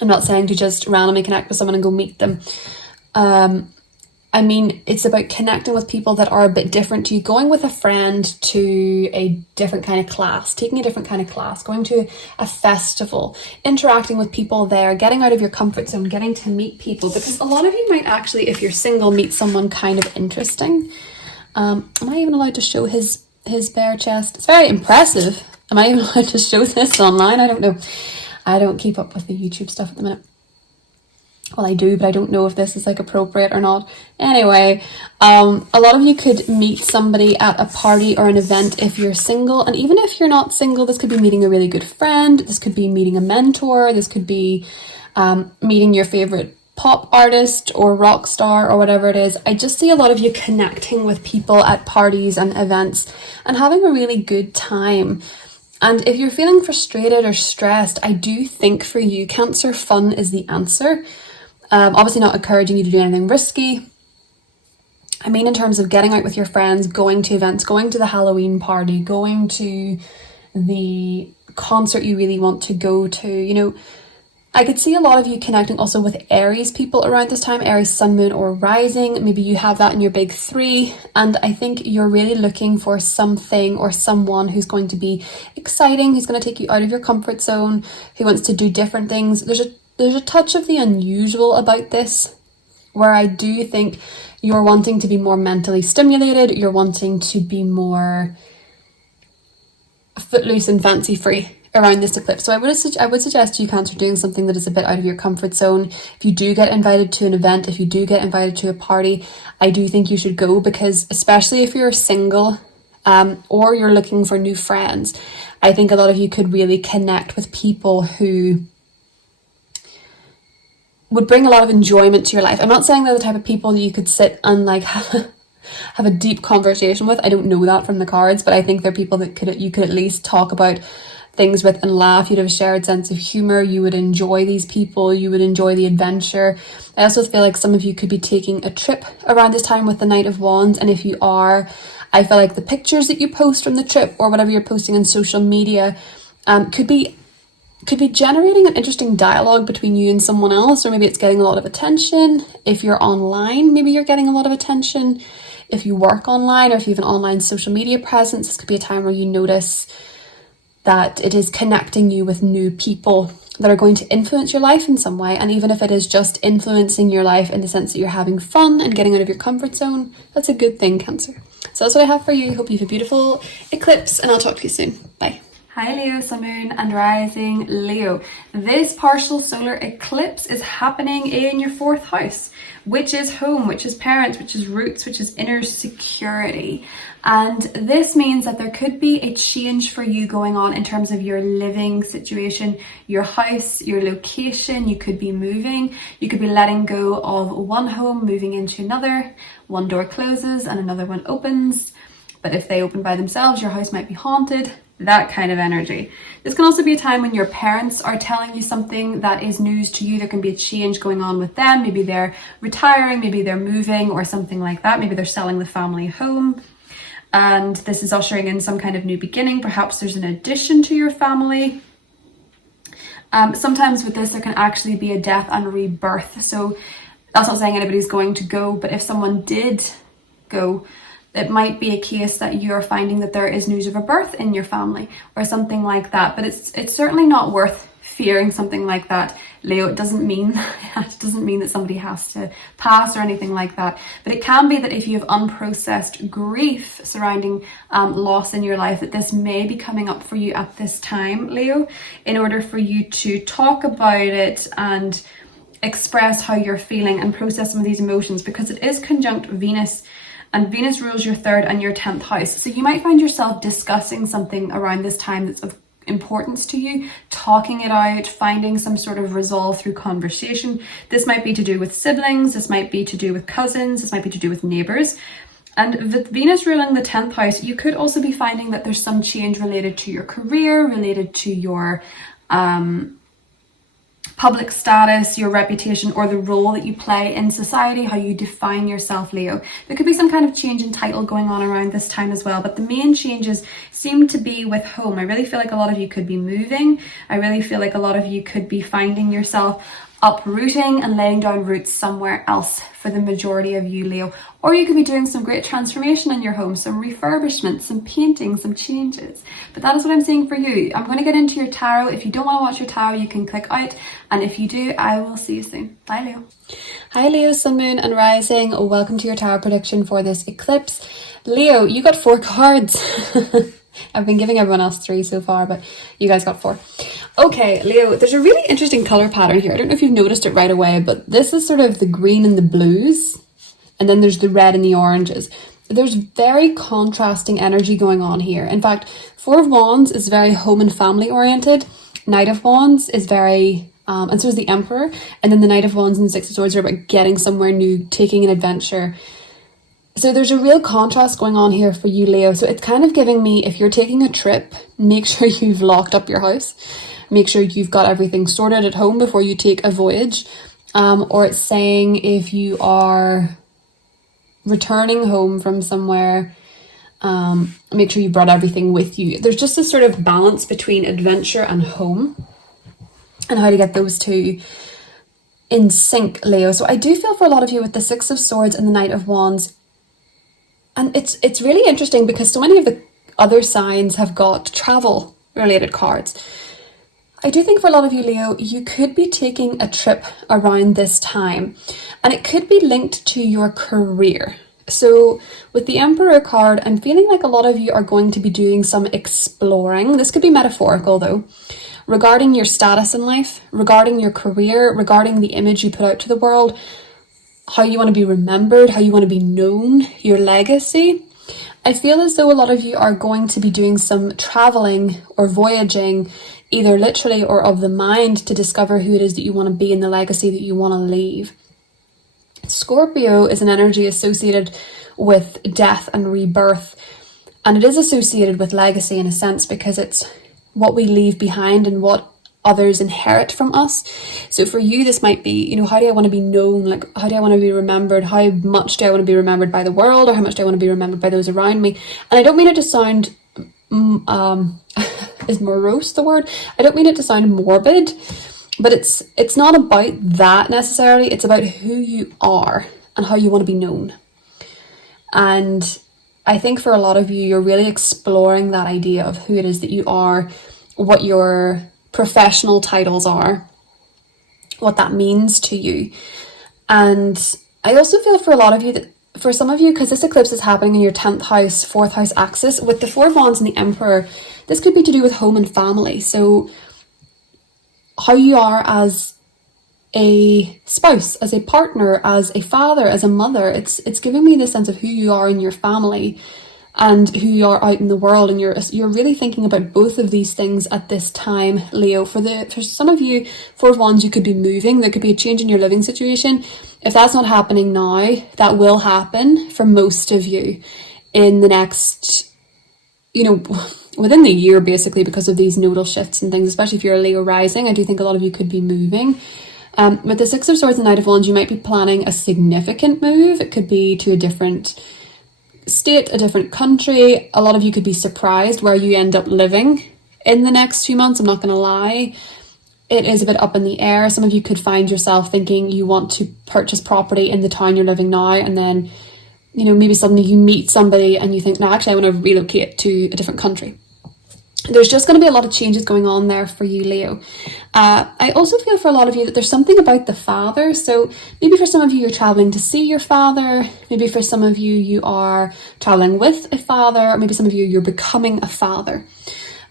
I'm not saying to just randomly connect with someone and go meet them. I mean, it's about connecting with people that are a bit different to you, going with a friend to a different kind of class, taking a different kind of class, going to a festival, interacting with people there, getting out of your comfort zone, getting to meet people, because a lot of you might actually, if you're single, meet someone kind of interesting. Am I even allowed to show his bare chest? It's very impressive. Am I even allowed to show this online? I don't know. I don't keep up with the YouTube stuff at the minute. Well, I do, but I don't know if this is like appropriate or not. Anyway, a lot of you could meet somebody at a party or an event if you're single. And even if you're not single, this could be meeting a really good friend. This could be meeting a mentor. This could be meeting your favorite pop artist or rock star or whatever it is. I just see a lot of you connecting with people at parties and events and having a really good time. And if you're feeling frustrated or stressed, I do think for you, Cancer, fun is the answer. Obviously not encouraging you to do anything risky. I mean, in terms of getting out with your friends, going to events, going to the Halloween party, going to the concert you really want to go to, you know, I could see a lot of you connecting also with Aries people around this time, Aries, Sun, Moon or Rising. Maybe you have that in your big three. And I think you're really looking for something or someone who's going to be exciting, who's going to take you out of your comfort zone, who wants to do different things. There's there's a touch of the unusual about this, where I do think you're wanting to be more mentally stimulated, you're wanting to be more footloose and fancy free around this eclipse. So I would suggest you, Cancer, doing something that is a bit out of your comfort zone. If you do get invited to an event, if you do get invited to a party, I do think you should go, because especially if you're single or you're looking for new friends, I think a lot of you could really connect with people who would bring a lot of enjoyment to your life. I'm not saying they're the type of people that you could sit and like have a deep conversation with. I don't know that from the cards, but I think they're people that you could at least talk about things with and laugh. You'd have a shared sense of humor. You would enjoy these people. You would enjoy the adventure. I also feel like some of you could be taking a trip around this time with the Knight of Wands, and if you are, I feel like the pictures that you post from the trip or whatever you're posting on social media could be generating an interesting dialogue between you and someone else, or maybe it's getting a lot of attention. If you're online, maybe you're getting a lot of attention. If you work online, or if you have an online social media presence, this could be a time where you notice that it is connecting you with new people that are going to influence your life in some way. And even if it is just influencing your life in the sense that you're having fun and getting out of your comfort zone, that's a good thing, Cancer. So that's what I have for you. Hope you have a beautiful eclipse, and I'll talk to you soon. Bye. Hi Leo, Sun, Moon and Rising Leo. This partial solar eclipse is happening in your 4th house, which is home, which is parents, which is roots, which is inner security. And this means that there could be a change for you going on in terms of your living situation, your house, your location. You could be moving, you could be letting go of one home, moving into another. One door closes and another one opens. But if they open by themselves, your house might be haunted. That kind of energy. This can also be a time when your parents are telling you something that is news to you. There can be a change going on with them. Maybe they're retiring, maybe they're moving or something like that. Maybe they're selling the family home. And this is ushering in some kind of new beginning. Perhaps there's an addition to your family. Sometimes with this, there can actually be a death and rebirth. So that's not saying anybody's going to go, but if someone did go, it might be a case that you're finding that there is news of a birth in your family or something like that. But it's certainly not worth fearing something like that, Leo. It doesn't mean that somebody has to pass or anything like that. But it can be that if you have unprocessed grief surrounding loss in your life, that this may be coming up for you at this time, Leo, in order for you to talk about it and express how you're feeling and process some of these emotions, because it is conjunct Venus. And Venus rules your 3rd and your 10th house. So you might find yourself discussing something around this time that's of importance to you, talking it out, finding some sort of resolve through conversation. This might be to do with siblings, this might be to do with cousins, this might be to do with neighbours. And with Venus ruling the 10th house, you could also be finding that there's some change related to your career, related to your public status, your reputation, or the role that you play in society, how you define yourself, Leo. There could be some kind of change in title going on around this time as well, but the main changes seem to be with home. I really feel like a lot of you could be moving. I really feel like a lot of you could be finding yourself uprooting and laying down roots somewhere else for the majority of you, Leo. Or you could be doing some great transformation in your home, some refurbishment, some painting, some changes. But that is what I'm saying for you. I'm going to get into your tarot. If you don't want to watch your tarot, you can click out. And if you do, I will see you soon. Bye, Leo. Hi, Leo, Sun, Moon and Rising. Welcome to your tarot prediction for this eclipse. Leo, you got 4 cards. I've been giving everyone else 3 so far, but you guys got 4. Okay, Leo, there's a really interesting color pattern here. I don't know if you've noticed it right away, but this is sort of the green and the blues, and then there's the red and the oranges. There's very contrasting energy going on here. In fact, 4 of Wands is very home and family oriented. Knight of Wands is very, and so is the Emperor. And then the Knight of Wands and the 6 of Swords are about getting somewhere new, taking an adventure. So there's a real contrast going on here for you, Leo. So it's kind of giving me, if you're taking a trip, make sure you've locked up your house. Make sure you've got everything sorted at home before you take a voyage. Or it's saying if you are returning home from somewhere, make sure you brought everything with you. There's just this sort of balance between adventure and home and how to get those two in sync, Leo. So I do feel for a lot of you with the 6 of Swords and the Knight of Wands. And it's really interesting because so many of the other signs have got travel related cards. I do think for a lot of you, Leo, you could be taking a trip around this time, and it could be linked to your career. So with the Emperor card, I'm feeling like a lot of you are going to be doing some exploring. This could be metaphorical though, regarding your status in life, regarding your career, regarding the image you put out to the world, how you want to be remembered, how you want to be known, your legacy. I feel as though a lot of you are going to be doing some traveling or voyaging, either literally or of the mind, to discover who it is that you want to be and the legacy that you want to leave. Scorpio is an energy associated with death and rebirth, and it is associated with legacy in a sense because it's what we leave behind and what others inherit from us. So for you, this might be, you know, how do I want to be known? Like, how do I want to be remembered? How much do I want to be remembered by the world, or how much do I want to be remembered by those around me? And I don't mean it to sound is morose the word? I don't mean it to sound morbid, but it's not about that necessarily. It's about who you are and how you want to be known. And I think for a lot of you, you're really exploring that idea of who it is that you are, what your professional titles are, what that means to you. And I also feel for a lot of you that for some of you, because this eclipse is happening in your 10th house, 4th house axis, with the Four of Wands and the Emperor, this could be to do with home and family. So how you are as a spouse, as a partner, as a father, as a mother, it's giving me this sense of who you are in your family and who you are out in the world, and you're really thinking about both of these things at this time, Leo. For some of you, Four of Wands, you could be moving. There could be a change in your living situation. If that's not happening now, that will happen for most of you in the next, you know, within the year, basically, because of these nodal shifts and things, especially if you're a Leo rising. I do think a lot of you could be moving. With the Six of Swords and Knight of Wands, you might be planning a significant move. It could be to a different state, a different country. A lot of you could be surprised where you end up living in the next few months. I'm not going to lie. It is a bit up in the air. Some of you could find yourself thinking you want to purchase property in the town you're living now, and then, you know, maybe suddenly you meet somebody and you think, no, actually I want to relocate to a different country. There's just going to be a lot of changes going on there for you, Leo. I also feel for a lot of you that there's something about the father. So maybe for some of you, you're traveling to see your father. Maybe for some of you, you are traveling with a father. Or maybe some of you, you're becoming a father.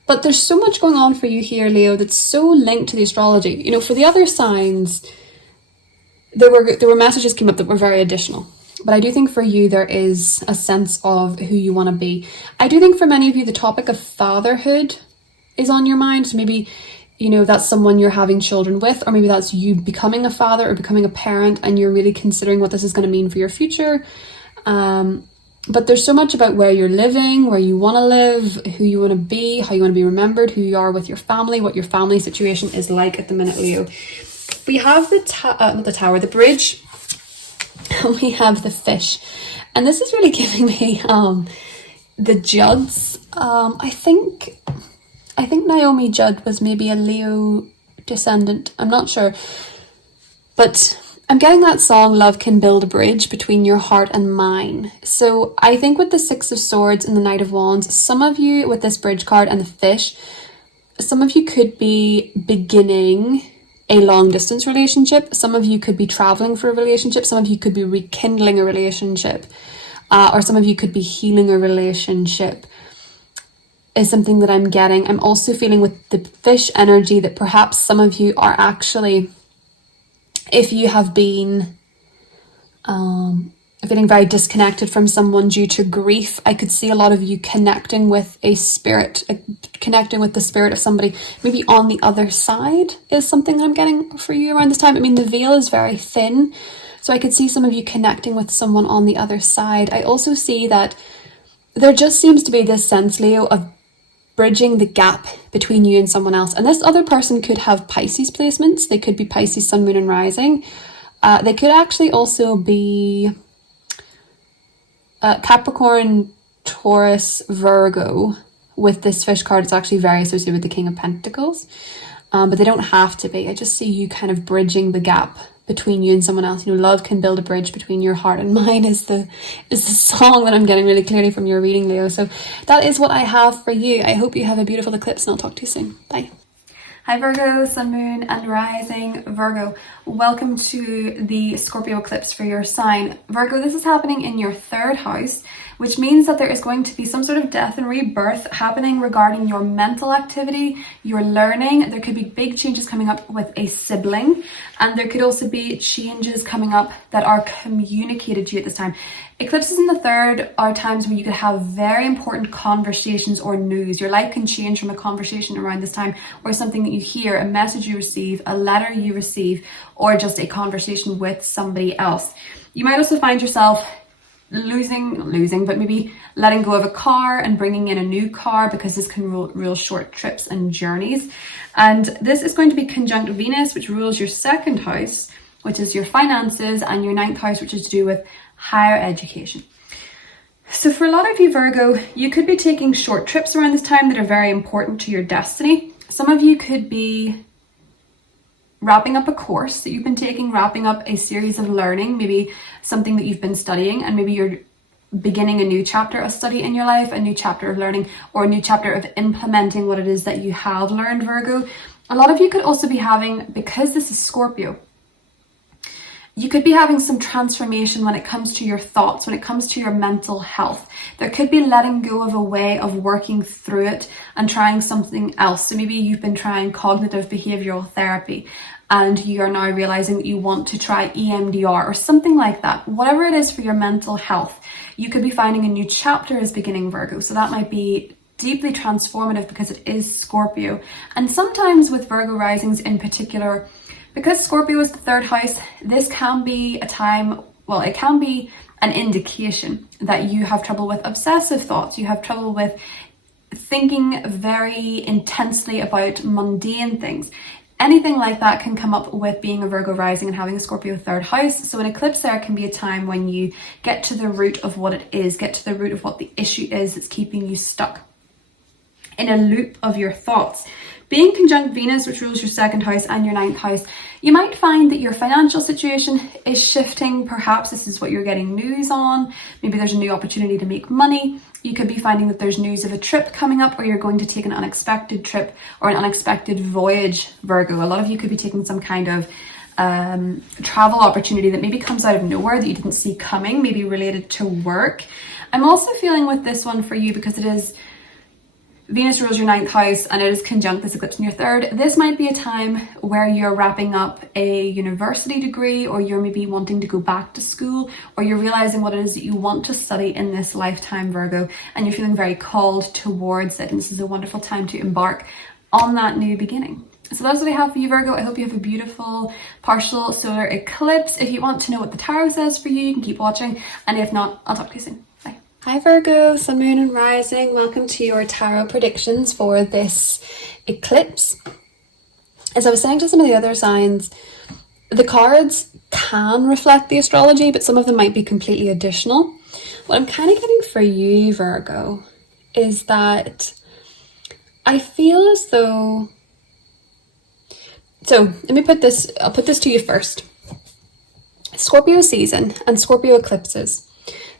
But there's so much going on for you here, Leo, that's so linked to the astrology. You know, for the other signs, there were messages came up that were very additional. But I do think for you, there is a sense of who you want to be. I do think for many of you, the topic of fatherhood is on your mind. So maybe, you know, that's someone you're having children with, or maybe that's you becoming a father or becoming a parent, and you're really considering what this is going to mean for your future. But there's so much about where you're living, where you want to live, who you want to be, how you want to be remembered, who you are with your family, what your family situation is like at the minute, Leo. We have the bridge. And we have the fish, and this is really giving me the Judds. I think Naomi Judd was maybe a Leo descendant. I'm not sure, but I'm getting that song "Love Can Build a Bridge Between Your Heart and Mine." So I think with the Six of Swords and the Knight of Wands, some of you with this bridge card and the fish, some of you could be beginning a long distance relationship. Some of you could be traveling for a relationship. Some of you could be rekindling a relationship, or some of you could be healing a relationship, is something that I'm getting. I'm also feeling with the fish energy that perhaps some of you are actually, if you have been feeling very disconnected from someone due to grief, I could see a lot of you connecting with a spirit, connecting with the spirit of somebody maybe on the other side is something that I'm getting for you around this time. I mean, the veil is very thin, so I could see some of you connecting with someone on the other side. I also see that there just seems to be this sense, Leo, of bridging the gap between you and someone else. And this other person could have Pisces placements. They could be Pisces, Sun, Moon, and Rising. They could actually also be Capricorn, Taurus, Virgo. With this fish card, it's actually very associated with the King of Pentacles, but they don't have to be. I just see you kind of bridging the gap between you and someone else. You know, love can build a bridge between your heart and mine is the song that I'm getting really clearly from your reading, Leo. So that is what I have for you. I hope you have a beautiful eclipse, and I'll talk to you soon. Bye. Hi Virgo, Sun, Moon and Rising. Virgo, welcome to the Scorpio eclipse for your sign. Virgo, this is happening in your third house, which means that there is going to be some sort of death and rebirth happening regarding your mental activity, your learning. There could be big changes coming up with a sibling, and there could also be changes coming up that are communicated to you at this time. Eclipses in the third are times when you could have very important conversations or news. Your life can change from a conversation around this time, or something that you hear, a message you receive, a letter you receive, or just a conversation with somebody else. You might also find yourself but maybe letting go of a car and bringing in a new car, because this can rule real short trips and journeys. And this is going to be conjunct Venus, which rules your second house, which is your finances, and your ninth house, which is to do with higher education. So for a lot of you Virgo, you could be taking short trips around this time that are very important to your destiny. Some of you could be wrapping up a course that you've been taking, wrapping up a series of learning, maybe something that you've been studying, and maybe you're beginning a new chapter of study in your life, a new chapter of learning, or a new chapter of implementing what it is that you have learned, Virgo. A lot of you could also be having, because this is Scorpio, you could be having some transformation when it comes to your thoughts, when it comes to your mental health. There could be letting go of a way of working through it and trying something else. So maybe you've been trying cognitive behavioral therapy and you are now realizing that you want to try EMDR or something like that. Whatever it is for your mental health, you could be finding a new chapter is beginning, Virgo. So that might be deeply transformative because it is Scorpio. And sometimes with Virgo risings in particular, because Scorpio is the third house, this can be a time, well, it can be an indication that you have trouble with obsessive thoughts. You have trouble with thinking very intensely about mundane things. Anything like that can come up with being a Virgo rising and having a Scorpio third house. So an eclipse there can be a time when you get to the root of what it is, get to the root of what the issue is that's keeping you stuck in a loop of your thoughts. Being conjunct Venus, which rules your second house and your ninth house, you might find that your financial situation is shifting. Perhaps this is what you're getting news on. Maybe there's a new opportunity to make money. You could be finding that there's news of a trip coming up, or you're going to take an unexpected trip or an unexpected voyage, Virgo. A lot of you could be taking some kind of travel opportunity that maybe comes out of nowhere that you didn't see coming, maybe related to work. I'm also feeling with this one for you, because it is Venus rules your ninth house and it is conjunct this eclipse in your third. This might be a time where you're wrapping up a university degree, or you're maybe wanting to go back to school, or you're realizing what it is that you want to study in this lifetime, Virgo, and you're feeling very called towards it. And this is a wonderful time to embark on that new beginning. So that's what I have for you, Virgo. I hope you have a beautiful partial solar eclipse. If you want to know what the tarot says for you, you can keep watching. And if not, I'll talk to you soon. Bye. Hi Virgo, Sun, Moon and Rising. Welcome to your tarot predictions for this eclipse. As I was saying to some of the other signs, the cards can reflect the astrology, but some of them might be completely additional. What I'm kind of getting for you, Virgo, is that I feel as though... So let me I'll put this to you first. Scorpio season and Scorpio eclipses,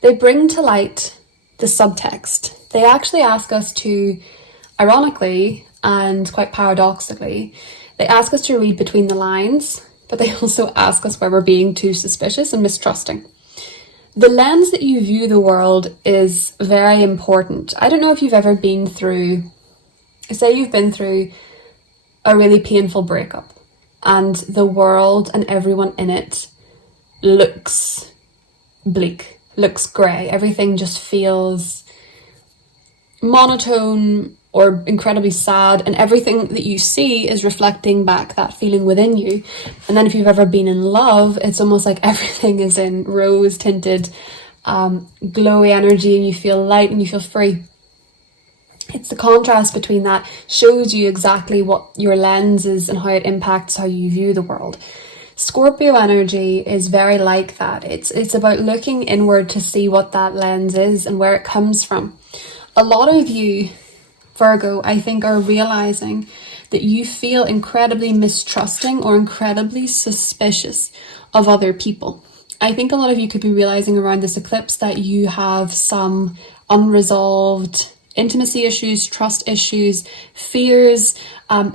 they bring to light the subtext. They actually ask us to, ironically and quite paradoxically, they ask us to read between the lines, but they also ask us where we're being too suspicious and mistrusting. The lens that you view the world is very important. I don't know if you've ever been through, say you've been through a really painful breakup and the world and everyone in it looks bleak, looks grey. Everything just feels monotone or incredibly sad, and everything that you see is reflecting back that feeling within you. And then if you've ever been in love, it's almost like everything is in rose tinted glowy energy, and you feel light and you feel free. It's the contrast between that shows you exactly what your lens is and how it impacts how you view the world. Scorpio energy is very like that. It's about looking inward to see what that lens is and where it comes from. A lot of you, Virgo, I think, are realizing that you feel incredibly mistrusting or incredibly suspicious of other people. I think a lot of you could be realizing around this eclipse that you have some unresolved intimacy issues, trust issues, fears,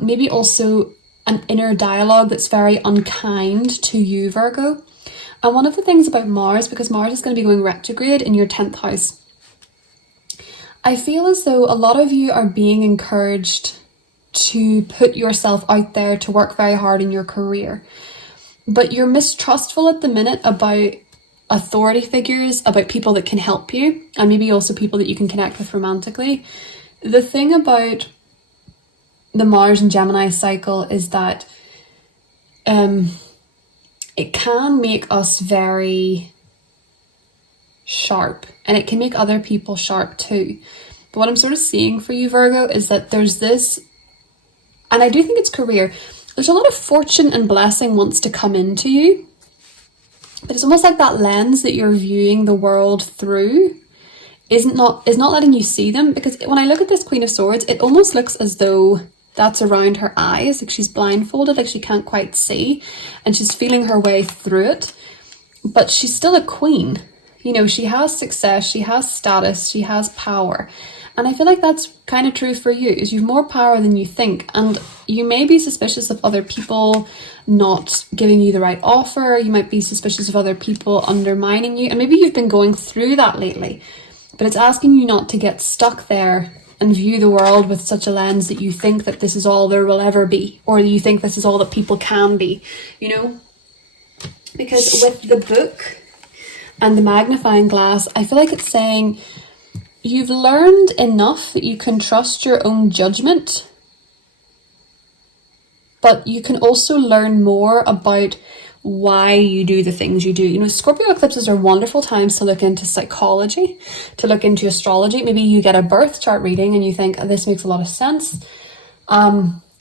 maybe also an inner dialogue that's very unkind to you, Virgo. And one of the things about Mars, because Mars is going to be going retrograde in your 10th house, I feel as though a lot of you are being encouraged to put yourself out there, to work very hard in your career. But you're mistrustful at the minute about authority figures, about people that can help you, and maybe also people that you can connect with romantically. The thing about the Mars and Gemini cycle is that it can make us very sharp, and it can make other people sharp too. But what I'm sort of seeing for you, Virgo, is that there's this, and I do think it's career, there's a lot of fortune and blessing wants to come into you, but it's almost like that lens that you're viewing the world through is not letting you see them. Because when I look at this Queen of Swords, it almost looks as though that's around her eyes, like she's blindfolded, like she can't quite see, and she's feeling her way through it. But she's still a queen. You know, she has success, she has status, she has power. And I feel like that's kind of true for you, is you've more power than you think. And you may be suspicious of other people not giving you the right offer. You might be suspicious of other people undermining you. And maybe you've been going through that lately. But it's asking you not to get stuck there and view the world with such a lens that you think that this is all there will ever be. Or you think this is all that people can be, you know? Because with the book and the magnifying glass, I feel like it's saying you've learned enough that you can trust your own judgment, but you can also learn more about why you do the things you do. You know, Scorpio eclipses are wonderful times to look into psychology, to look into astrology. Maybe you get a birth chart reading and you think, oh, this makes a lot of sense.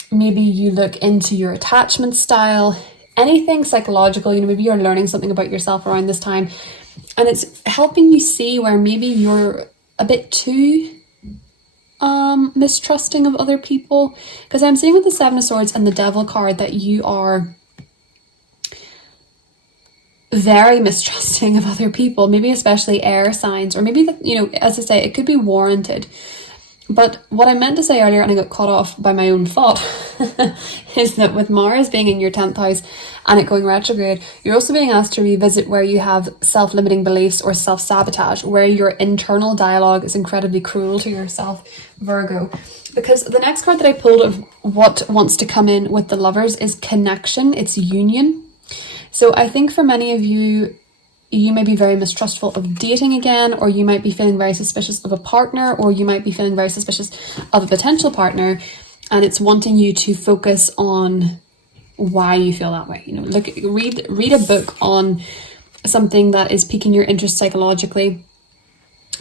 Maybe you look into your attachment style, anything psychological. You know, maybe you're learning something about yourself around this time, and it's helping you see where maybe you're a bit too mistrusting of other people. Because I'm seeing with the Seven of Swords and the Devil card that you are very mistrusting of other people, maybe especially air signs, or maybe that, you know, as I say, it could be warranted. But what I meant to say earlier, and I got caught off by my own thought, is that with Mars being in your 10th house and it going retrograde, you're also being asked to revisit where you have self-limiting beliefs or self-sabotage, where your internal dialogue is incredibly cruel to yourself, Virgo. Because the next card that I pulled of what wants to come in with the Lovers is connection, it's union. So I think for many of you, you may be very mistrustful of dating again, or you might be feeling very suspicious of a partner, or you might be feeling very suspicious of a potential partner, and it's wanting you to focus on why you feel that way. You know, look, read a book on something that is piquing your interest psychologically.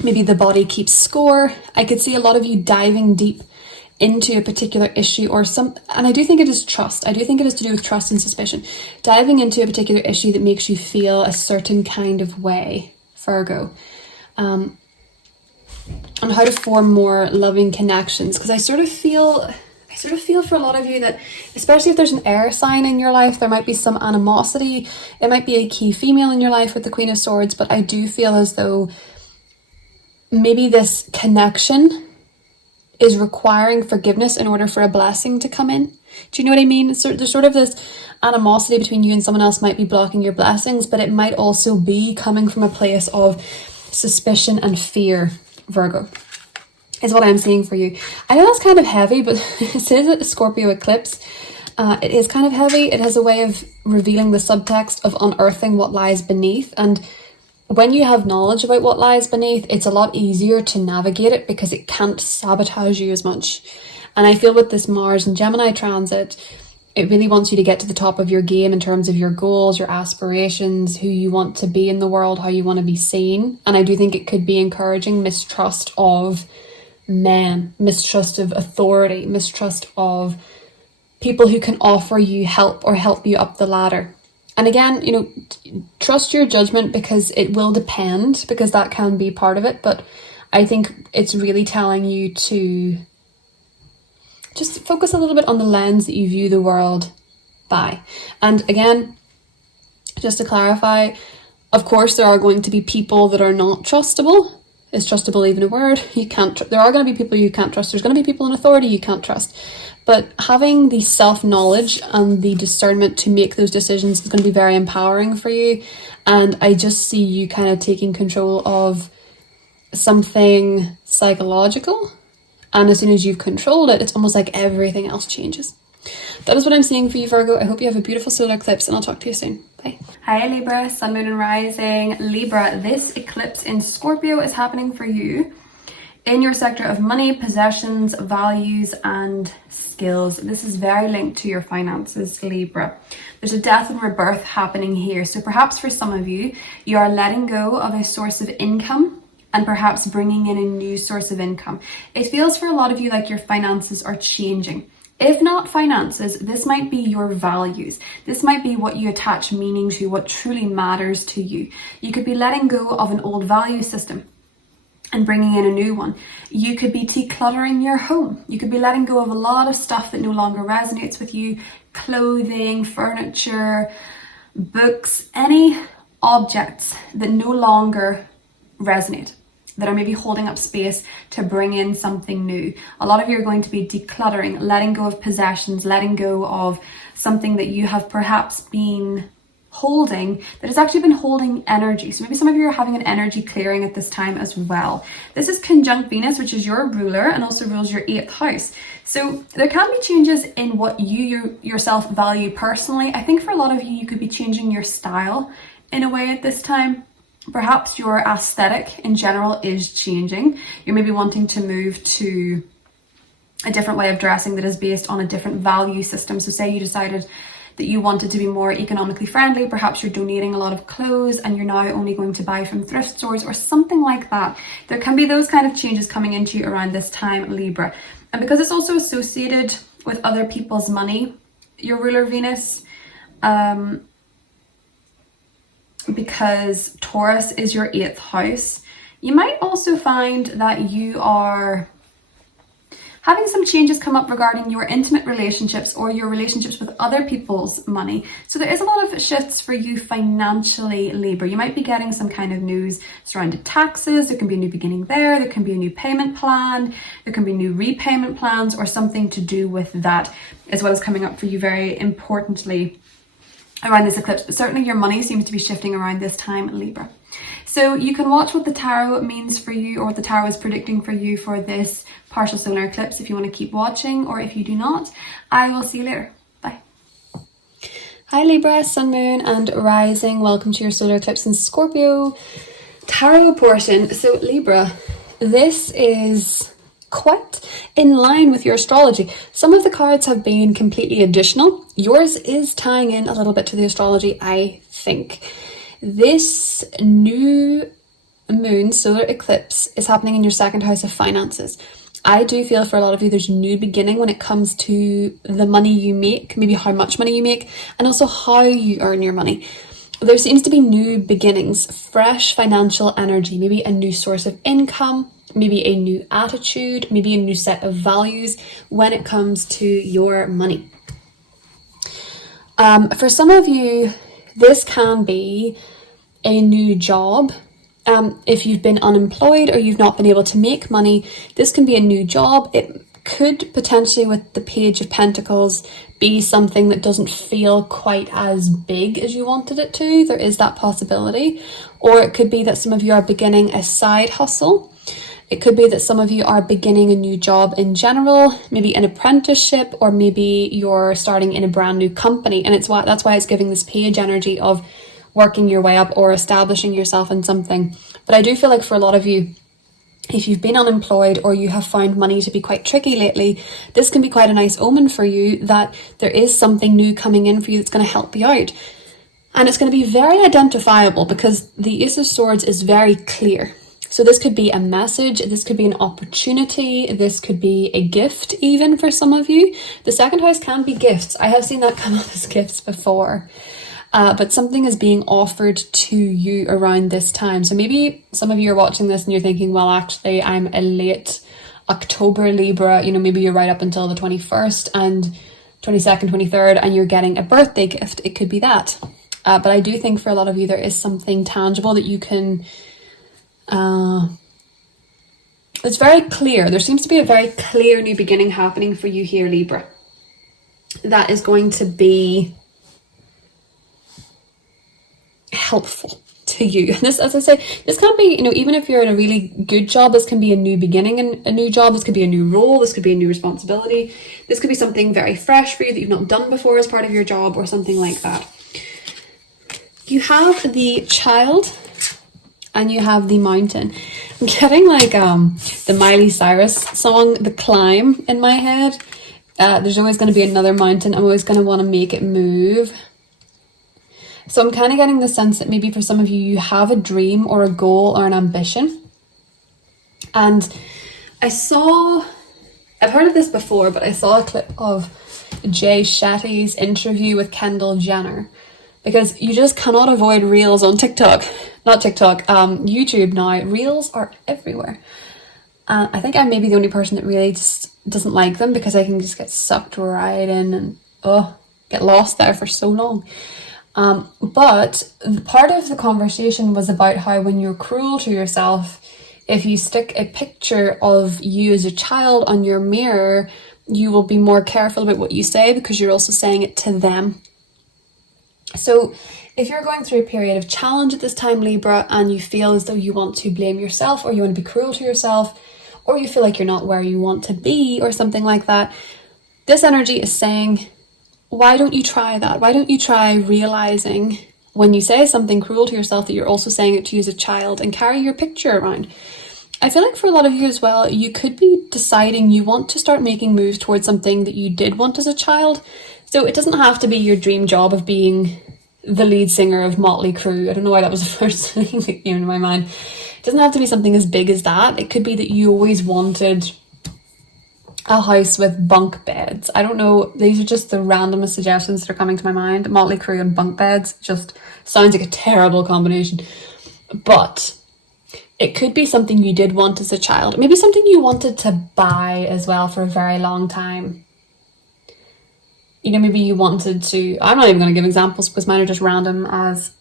Maybe The Body Keeps Score. I could see a lot of you diving deep into a particular issue or and I do think it is trust. I do think it is to do with trust and suspicion. Diving into a particular issue that makes you feel a certain kind of way, Virgo. On how to form more loving connections. Because I sort of feel for a lot of you that, especially if there's an air sign in your life, there might be some animosity. It might be a key female in your life with the Queen of Swords, but I do feel as though maybe this connection is requiring forgiveness in order for a blessing to come in. Do you know what I mean? So there's sort of this animosity between you and someone else might be blocking your blessings, but it might also be coming from a place of suspicion and fear, Virgo, is what I'm seeing for you. I know that's kind of heavy, but it says a Scorpio eclipse. It is kind of heavy. It has a way of revealing the subtext of unearthing what lies beneath, and when you have knowledge about what lies beneath, it's a lot easier to navigate it because it can't sabotage you as much. And I feel with this Mars and Gemini transit, it really wants you to get to the top of your game in terms of your goals, your aspirations, who you want to be in the world, how you want to be seen. And I do think it could be encouraging mistrust of men, mistrust of authority, mistrust of people who can offer you help or help you up the ladder. And again, you know, trust your judgment because it will depend, because that can be part of it. But I think it's really telling you to just focus a little bit on the lens that you view the world by. And again, just to clarify, of course, there are going to be people that are not trustable. Is trust to believe in a word? You can't. There are going to be people you can't trust. There's going to be people in authority you can't trust. But having the self-knowledge and the discernment to make those decisions is going to be very empowering for you. And I just see you kind of taking control of something psychological. And as soon as you've controlled it, it's almost like everything else changes. That is what I'm seeing for you, Virgo. I hope you have a beautiful solar eclipse, and I'll talk to you soon. Bye. Hi Libra, Sun, Moon and Rising. Libra, this eclipse in Scorpio is happening for you in your sector of money, possessions, values and skills. This is very linked to your finances, Libra. There's a death and rebirth happening here. So perhaps for some of you, you are letting go of a source of income and perhaps bringing in a new source of income. It feels for a lot of you like your finances are changing. If not finances, this might be your values. This might be what you attach meaning to, what truly matters to you. You could be letting go of an old value system and bringing in a new one. You could be decluttering your home. You could be letting go of a lot of stuff that no longer resonates with you. Clothing, furniture, books, any objects that no longer resonate, that are maybe holding up space to bring in something new. A lot of you are going to be decluttering, letting go of possessions, letting go of something that you have perhaps been holding that has actually been holding energy. So maybe some of you are having an energy clearing at this time as well. This is conjunct Venus, which is your ruler and also rules your 8th house. So there can be changes in what you yourself value personally. I think for a lot of you, you could be changing your style in a way at this time. Perhaps your aesthetic in general is changing. You're maybe wanting to move to a different way of dressing that is based on a different value system. So say you decided that you wanted to be more economically friendly, perhaps you're donating a lot of clothes and you're now only going to buy from thrift stores or something like that. There can be those kind of changes coming into you around this time, Libra. And because it's also associated with other people's money, your ruler Venus, because Taurus is your 8th house, you might also find that you are having some changes come up regarding your intimate relationships or your relationships with other people's money. So there is a lot of shifts for you financially, Libra. You might be getting some kind of news surrounding taxes. There can be a new beginning there. There can be a new payment plan. There can be new repayment plans or something to do with that, as well as coming up for you very importantly around this eclipse. But certainly your money seems to be shifting around this time, Libra. So you can watch what the tarot means for you, or what the tarot is predicting for you for this partial solar eclipse if you want to keep watching, or if you do not, I will see you later. Bye. Hi Libra, Sun, Moon and Rising. Welcome to your solar eclipse in Scorpio tarot portion. So Libra, this is quite in line with your astrology. Some of the cards have been completely additional. Yours is tying in a little bit to the astrology, I think. This new moon solar eclipse is happening in your 2nd house of finances. I do feel for a lot of you there's a new beginning when it comes to the money you make, maybe how much money you make, and also how you earn your money. There seems to be new beginnings, fresh financial energy, maybe a new source of income, maybe a new attitude, maybe a new set of values when it comes to your money. For some of you, this can be a new job. If you've been unemployed or you've not been able to make money, this can be a new job. It could potentially, with the Page of Pentacles, be something that doesn't feel quite as big as you wanted it to. There is that possibility. Or it could be that some of you are beginning a side hustle. It could be that some of you are beginning a new job in general, maybe an apprenticeship, or maybe you're starting in a brand new company. And that's why it's giving this page energy of working your way up or establishing yourself in something. But I do feel like for a lot of you, if you've been unemployed or you have found money to be quite tricky lately, this can be quite a nice omen for you that there is something new coming in for you that's going to help you out. And it's going to be very identifiable because the Ace of Swords is very clear. So this could be a message, this could be an opportunity, this could be a gift even for some of you. The 2nd house can be gifts. I have seen that come up as gifts before. But something is being offered to you around this time. So maybe some of you are watching this and you're thinking, well, actually, I'm a late October Libra. You know, maybe you're right up until the 21st and 22nd, 23rd, and you're getting a birthday gift. It could be that. But I do think for a lot of you, there is something tangible that you can It's very clear. There seems to be a very clear new beginning happening for you here, Libra. That is going to be helpful to you. And this, as I say, this can be, you know, even if you're in a really good job, this can be a new beginning and a new job. This could be a new role. This could be a new responsibility. This could be something very fresh for you that you've not done before as part of your job or something like that. You have the Child and you have the Mountain. I'm getting like the Miley Cyrus song, The Climb, in my head. There's always going to be another mountain. I'm always going to want to make it move. So I'm kind of getting the sense that maybe for some of you, you have a dream or a goal or an ambition. And I've heard of this before, but I saw a clip of Jay Shetty's interview with Kendall Jenner, because you just cannot avoid reels on TikTok. Not TikTok, YouTube now. Reels are everywhere. I think I may be the only person that really just doesn't like them, because I can just get sucked right in and get lost there for so long. But part of the conversation was about how when you're cruel to yourself, if you stick a picture of you as a child on your mirror, you will be more careful about what you say, because you're also saying it to them. So if you're going through a period of challenge at this time, Libra, and you feel as though you want to blame yourself, or you want to be cruel to yourself, or you feel like you're not where you want to be or something like that, this energy is saying, why don't you try that? Why don't you try realizing when you say something cruel to yourself that you're also saying it to you as a child, and carry your picture around? I feel like for a lot of you as well, you could be deciding you want to start making moves towards something that you did want as a child. So it doesn't have to be your dream job of being the lead singer of Motley Crue. I don't know why that was the first thing that came to my mind. It doesn't have to be something as big as that. It could be that you always wanted a house with bunk beds. I don't know. These are just the randomest suggestions that are coming to my mind. Motley Crue and bunk beds just sounds like a terrible combination. But it could be something you did want as a child. Maybe something you wanted to buy as well for a very long time. You know, maybe you wanted to, I'm not even going to give examples because mine are just random as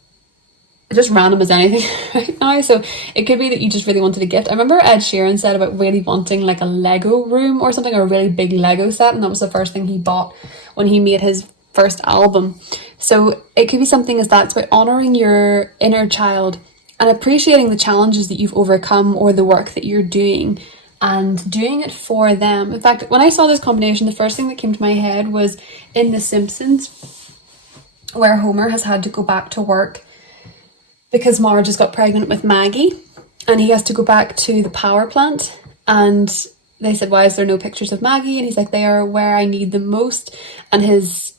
anything right now. So it could be that you just really wanted a gift. I remember Ed Sheeran said about really wanting like a Lego room or something, or a really big Lego set, and that was the first thing he bought when he made his first album. So it could be something as that. It's about honouring your inner child and appreciating the challenges that you've overcome or the work that you're doing, and doing it for them. In fact, when I saw this combination, the first thing that came to my head was in The Simpsons, where Homer has had to go back to work because Marge has got pregnant with Maggie, and he has to go back to the power plant, and they said, why is there no pictures of Maggie? And he's like, they are where I need them most. And his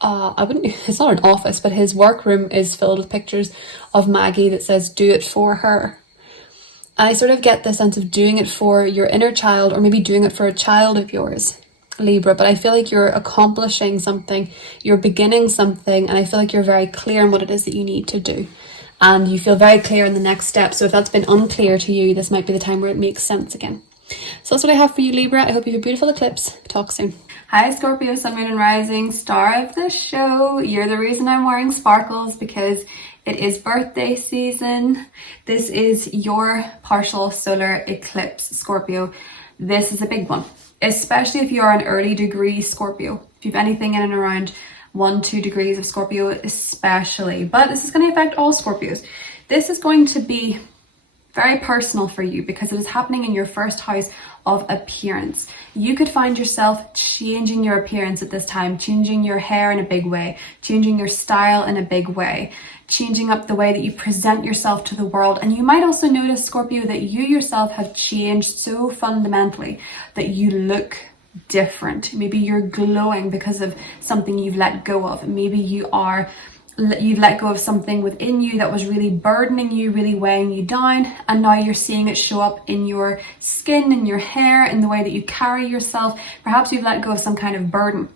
it's not an office, but his workroom is filled with pictures of Maggie that says, do it for her. And I sort of get the sense of doing it for your inner child, or maybe doing it for a child of yours, Libra. But I feel like you're accomplishing something, you're beginning something, and I feel like you're very clear on what it is that you need to do. And you feel very clear in the next step. So if that's been unclear to you, this might be the time where it makes sense again. So that's what I have for you, Libra. I hope you have a beautiful eclipse. Talk soon. Hi Scorpio, Sun, Moon and Rising, star of the show. You're the reason I'm wearing sparkles, because it is birthday season. This is your partial solar eclipse, Scorpio. This is a big one, especially if you are an early degree Scorpio. If you have anything in and around 1-2 degrees of Scorpio especially, but this is going to affect all Scorpios. This is going to be very personal for you because it is happening in your first house of appearance. You could find yourself changing your appearance at this time, changing your hair in a big way, changing your style in a big way, changing up the way that you present yourself to the world. And you might also notice, Scorpio, that you yourself have changed so fundamentally that you look different. Maybe you're glowing because of something you've let go of. Maybe you've let go of something within you that was really burdening you, really weighing you down, and now you're seeing it show up in your skin, in your hair, in the way that you carry yourself. Perhaps you've let go of some kind of burden.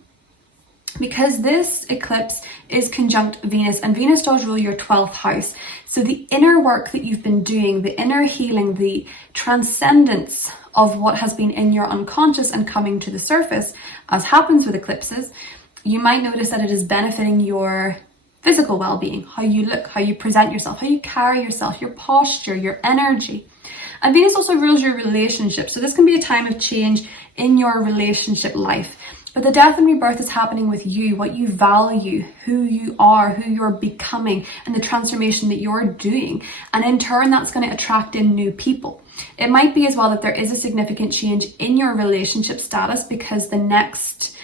Because this eclipse is conjunct Venus, and Venus does rule your 12th house. So the inner work that you've been doing, the inner healing, the transcendence of what has been in your unconscious and coming to the surface, as happens with eclipses, you might notice that it is benefiting your physical well-being, how you look, how you present yourself, how you carry yourself, your posture, your energy. And Venus also rules your relationship. So this can be a time of change in your relationship life. But the death and rebirth is happening with you, what you value, who you are, who you're becoming, and the transformation that you're doing. And in turn, that's going to attract in new people. It might be as well that there is a significant change in your relationship status because the next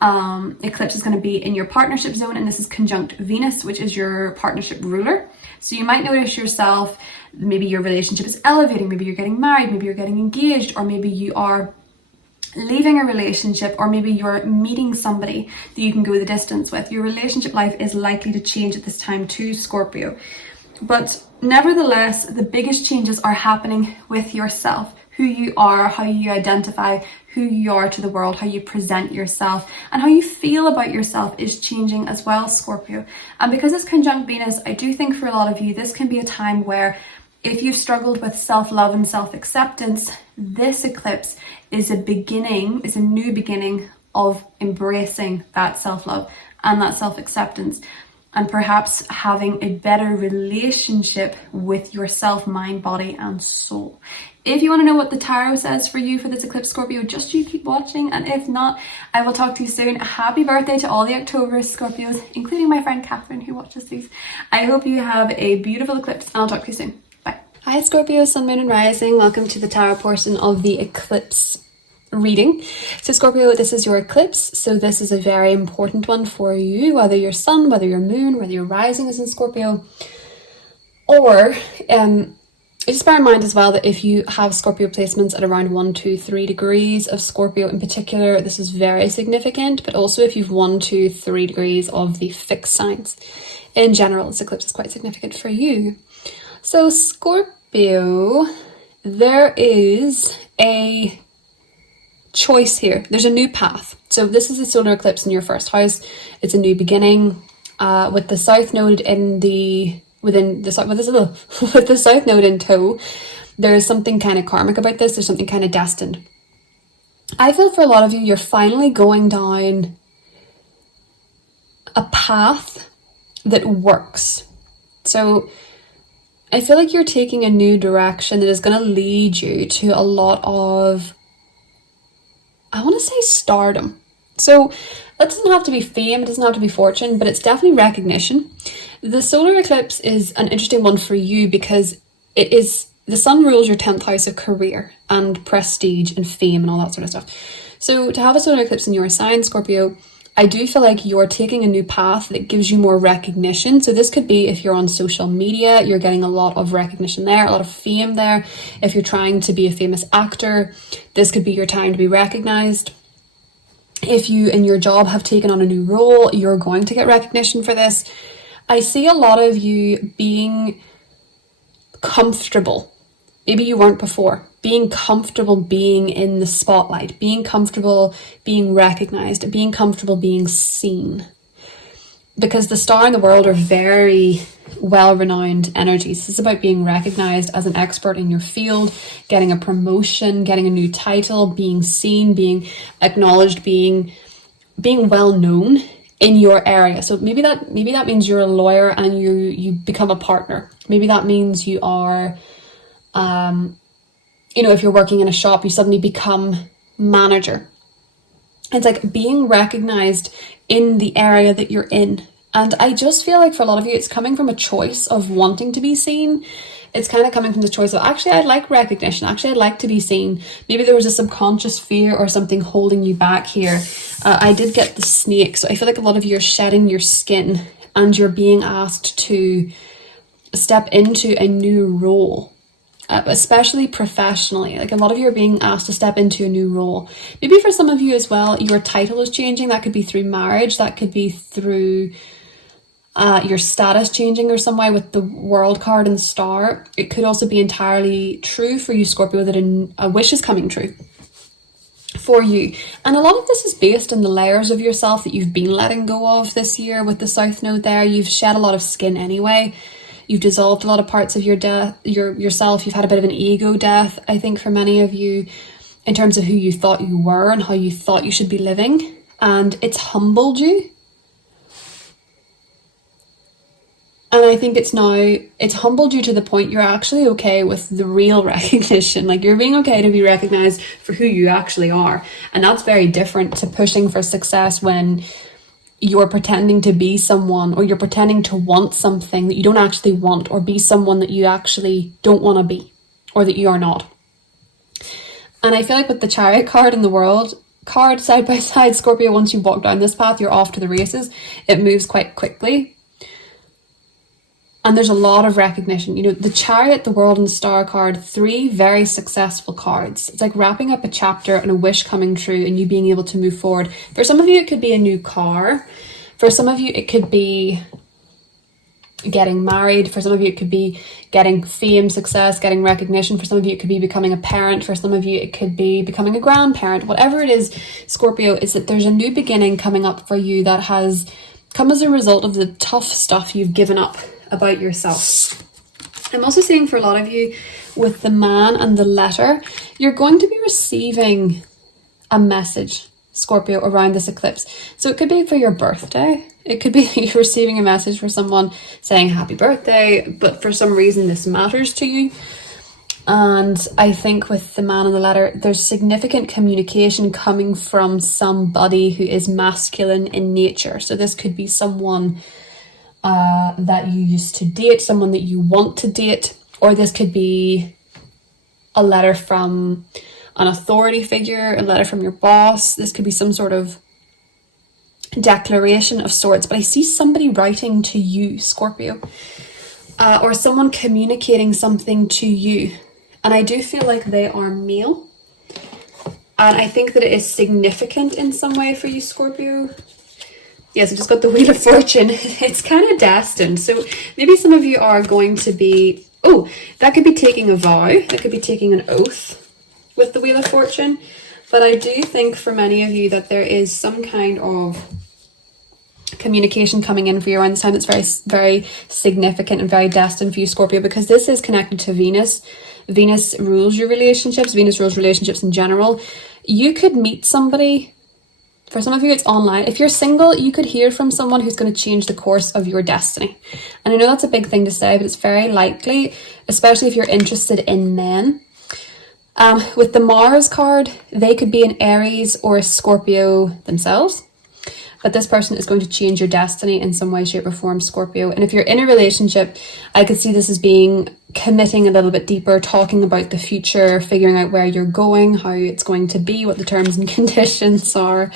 eclipse is going to be in your partnership zone, and this is conjunct Venus, which is your partnership ruler. So you might notice yourself, maybe your relationship is elevating, maybe you're getting married, maybe you're getting engaged, or maybe you are leaving a relationship, or maybe you're meeting somebody that you can go the distance with. Your relationship life is likely to change at this time too, Scorpio. But nevertheless, the biggest changes are happening with yourself, who you are, how you identify, who you are to the world, how you present yourself, and how you feel about yourself is changing as well, Scorpio. And because it's conjunct Venus, I do think for a lot of you, this can be a time where if you've struggled with self-love and self-acceptance, this eclipse is a beginning, is a new beginning of embracing that self-love and that self-acceptance, and perhaps having a better relationship with yourself, mind, body, and soul. If you want to know what the tarot says for you for this eclipse, Scorpio, just you keep watching, and if not, I will talk to you soon. Happy birthday to all the October Scorpios, including my friend Catherine who watches these. I hope you have a beautiful eclipse, and I'll talk to you soon. Bye. Hi Scorpio, Sun, Moon and Rising. Welcome to the tarot portion of the eclipse reading. So Scorpio, this is your eclipse, so this is a very important one for you, whether your sun, whether your moon, whether your rising is in Scorpio, or just bear in mind as well that if you have Scorpio placements at around 1, 2, 3 degrees of Scorpio in particular, this is very significant. But also if you've 1, 2, 3 degrees of the fixed signs in general, this eclipse is quite significant for you. So Scorpio, there is a choice here. There's a new path. So this is a solar eclipse in your first house. It's a new beginning with the south node in the with the south node in tow. There is something kind of karmic about this. There's something kind of destined. I feel for a lot of you, you're finally going down a path that works. So I feel like you're taking a new direction that is going to lead you to a lot of, I want to say, stardom. So that doesn't have to be fame, it doesn't have to be fortune, but it's definitely recognition. The solar eclipse is an interesting one for you because it is, the sun rules your 10th house of career and prestige and fame and all that sort of stuff. So to have a solar eclipse in your sign, Scorpio, I do feel like you're taking a new path that gives you more recognition. So this could be if you're on social media, you're getting a lot of recognition there, a lot of fame there. If you're trying to be a famous actor, this could be your time to be recognized. If you in your job have taken on a new role, you're going to get recognition for this. I see a lot of you being comfortable. Maybe you weren't before. Being comfortable being in the spotlight, being comfortable being recognized, being comfortable being seen. Because the star and the world are very well-renowned energies. It's about being recognized as an expert in your field, getting a promotion, getting a new title, being seen, being acknowledged, being well-known in your area. So maybe that means you're a lawyer and you become a partner. Maybe that means you are, if you're working in a shop, you suddenly become manager. It's like being recognized in the area that you're in. And I just feel like for a lot of you, it's coming from a choice of wanting to be seen. It's kind of coming from the choice of, actually, I'd like recognition. Actually, I'd like to be seen. Maybe there was a subconscious fear or something holding you back here. I did get the snake. So I feel like a lot of you are shedding your skin and you're being asked to step into a new role. Especially professionally, like a lot of you are being asked to step into a new role. Maybe for some of you as well, your title is changing. That could be through marriage, that could be through your status changing or some way with the world card and the star. It could also be entirely true for you, Scorpio, that a wish is coming true for you. And a lot of this is based on the layers of yourself that you've been letting go of this year with the south node there. You've shed a lot of skin anyway. You've dissolved a lot of parts of yourself. You've had a bit of an ego death, I think, for many of you, in terms of who you thought you were and how you thought you should be living. And it's humbled you. And I think it's humbled you to the point you're actually okay with the real recognition. Like, you're being okay to be recognized for who you actually are. And that's very different to pushing for success when you're pretending to be someone, or you're pretending to want something that you don't actually want, or be someone that you actually don't want to be, or that you are not. And I feel like with the Chariot card and the World card side by side, Scorpio, once you walk down this path, you're off to the races. It moves quite quickly. And there's a lot of recognition. You know, the Chariot, the World, and the Star card, 3 very successful cards. It's like wrapping up a chapter and a wish coming true and you being able to move forward. For some of you, it could be a new car. For some of you, it could be getting married. For some of you, it could be getting fame, success, getting recognition. For some of you, it could be becoming a parent. For some of you, it could be becoming a grandparent. Whatever it is, Scorpio, is that there's a new beginning coming up for you that has come as a result of the tough stuff you've given up about yourself. I'm also seeing for a lot of you with the Man and the Letter, you're going to be receiving a message, Scorpio, around this eclipse. So it could be for your birthday. It could be you're receiving a message for someone saying happy birthday, but for some reason this matters to you. And I think with the Man and the Letter, there's significant communication coming from somebody who is masculine in nature. So this could be someone that you used to date, someone that you want to date, or this could be a letter from an authority figure, a letter from your boss. This could be some sort of declaration of sorts, but I see somebody writing to you, Scorpio, or someone communicating something to you, and I do feel like they are male, and I think that it is significant in some way for you, Scorpio. Yes, I just got the Wheel of Fortune. It's kind of destined. So maybe some of you are going to be, that could be taking a vow. That could be taking an oath with the Wheel of Fortune. But I do think for many of you that there is some kind of communication coming in for you around this time that's very, very significant and very destined for you, Scorpio, because this is connected to Venus. Venus rules your relationships. Venus rules relationships in general. You could meet somebody. For some of you, it's online. If you're single, you could hear from someone who's going to change the course of your destiny. And I know that's a big thing to say, but it's very likely, especially if you're interested in men. With the Mars card, they could be an Aries or a Scorpio themselves. But this person is going to change your destiny in some way, shape or form, Scorpio. And if you're in a relationship, I could see this as being committing a little bit deeper, talking about the future, figuring out where you're going, how it's going to be, what the terms and conditions are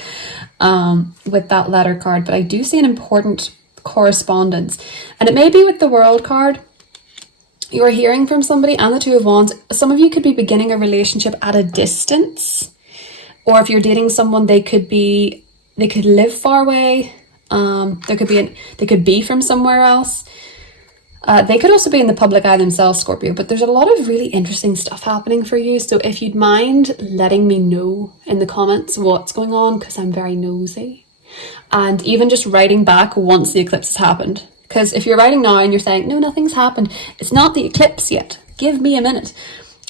with that letter card. But I do see an important correspondence. And it may be with the World card. You're hearing from somebody, and the Two of Wands. Some of you could be beginning a relationship at a distance. Or if you're dating someone, they could live far away. They could be from somewhere else. They could also be in the public eye themselves, Scorpio, but there's a lot of really interesting stuff happening for you. So if you'd mind letting me know in the comments what's going on, because I'm very nosy. And even just writing back once the eclipse has happened. Because if you're writing now and you're saying, no, nothing's happened, it's not the eclipse yet. Give me a minute.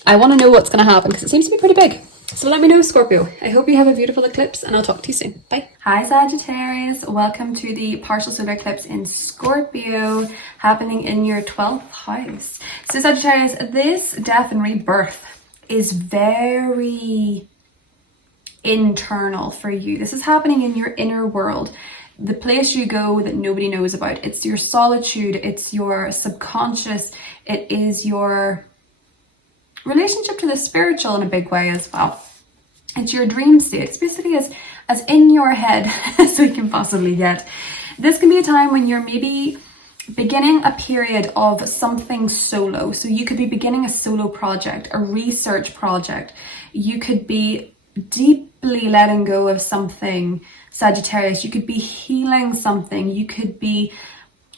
I want to know what's going to happen because it seems to be pretty big. So let me know, Scorpio. I hope you have a beautiful eclipse and I'll talk to you soon. Bye. Hi Sagittarius, welcome to the partial solar eclipse in Scorpio happening in your 12th house. So Sagittarius, this death and rebirth is very internal for you. This is happening in your inner world, the place you go that nobody knows about. It's your solitude, it's your subconscious, it is your relationship to the spiritual in a big way as well. It's your dream state. It's basically as in your head as we can possibly get. This can be a time when you're maybe beginning a period of something solo. So you could be beginning a solo project, a research project. You could be deeply letting go of something, Sagittarius. You could be healing something. You could be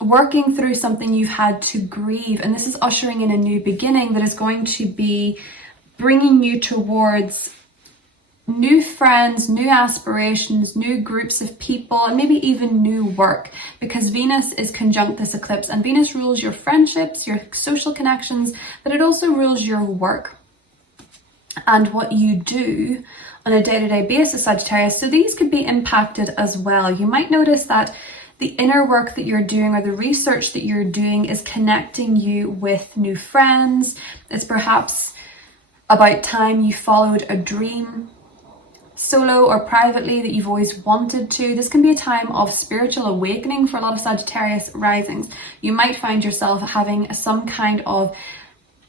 working through something you've had to grieve, and this is ushering in a new beginning that is going to be bringing you towards new friends, new aspirations, new groups of people, and maybe even new work, because Venus is conjunct this eclipse, and Venus rules your friendships, your social connections, but it also rules your work and what you do on a day-to-day basis, Sagittarius. So these could be impacted as well. You might notice that the inner work that you're doing or the research that you're doing is connecting you with new friends. It's perhaps about time you followed a dream, solo or privately, that you've always wanted to. This can be a time of spiritual awakening for a lot of Sagittarius risings. You might find yourself having some kind of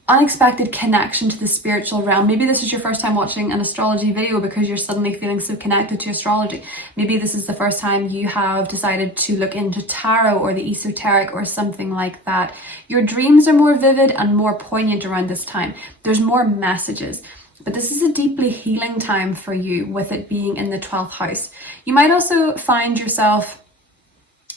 unexpected connection to the spiritual realm. Maybe this is your first time watching an astrology video because you're suddenly feeling so connected to astrology. Maybe this is the first time you have decided to look into tarot or the esoteric or something like that. Your dreams are more vivid and more poignant around this time. There's more messages. But this is a deeply healing time for you, with it being in the 12th house. You might also find yourself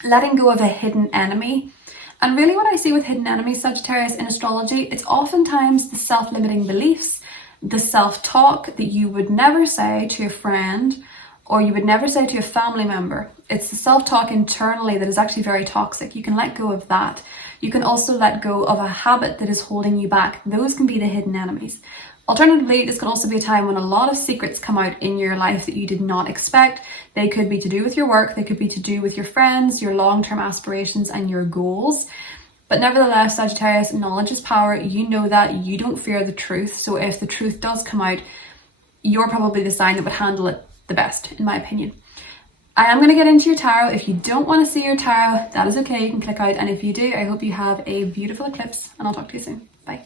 letting go of a hidden enemy. And really what I see with hidden enemies, Sagittarius, in astrology, it's oftentimes the self-limiting beliefs, the self-talk that you would never say to a friend or you would never say to a family member. It's the self-talk internally that is actually very toxic. You can let go of that. You can also let go of a habit that is holding you back. Those can be the hidden enemies. Alternatively, this can also be a time when a lot of secrets come out in your life that you did not expect. They could be to do with your work, they could be to do with your friends, your long-term aspirations and your goals. But nevertheless, Sagittarius, knowledge is power. You know that. You don't fear the truth. So if the truth does come out, you're probably the sign that would handle it the best, in my opinion. I am going to get into your tarot. If you don't want to see your tarot, that is okay. You can click out. And if you do, I hope you have a beautiful eclipse, and I'll talk to you soon. Bye.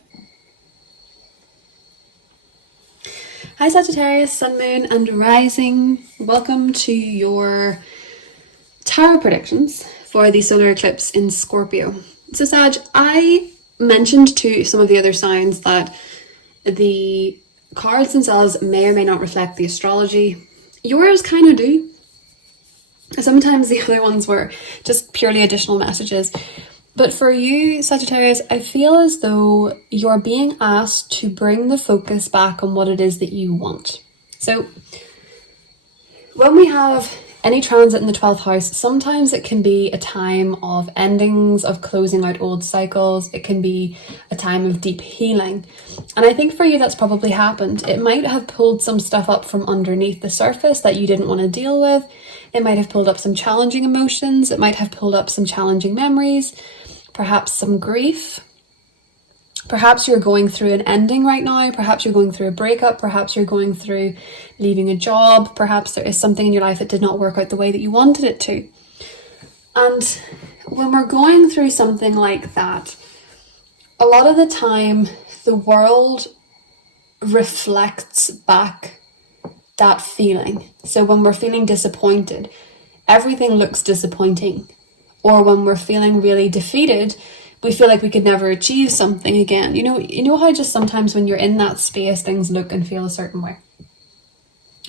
Hi Sagittarius, Sun, Moon and Rising. Welcome to your tarot predictions for the solar eclipse in Scorpio. So Sag, I mentioned to some of the other signs that the cards themselves may or may not reflect the astrology. Yours kind of do. Sometimes the other ones were just purely additional messages. But for you, Sagittarius, I feel as though you're being asked to bring the focus back on what it is that you want. So when we have any transit in the 12th house, sometimes it can be a time of endings, of closing out old cycles. It can be a time of deep healing. And I think for you, that's probably happened. It might have pulled some stuff up from underneath the surface that you didn't want to deal with. It might have pulled up some challenging emotions. It might have pulled up some challenging memories. Perhaps some grief. Perhaps you're going through an ending right now. Perhaps you're going through a breakup. Perhaps you're going through leaving a job. Perhaps there is something in your life that did not work out the way that you wanted it to. And when we're going through something like that, a lot of the time the world reflects back that feeling. So when we're feeling disappointed, everything looks disappointing. Or when we're feeling really defeated, we feel like we could never achieve something again. You know how just sometimes when you're in that space, things look and feel a certain way.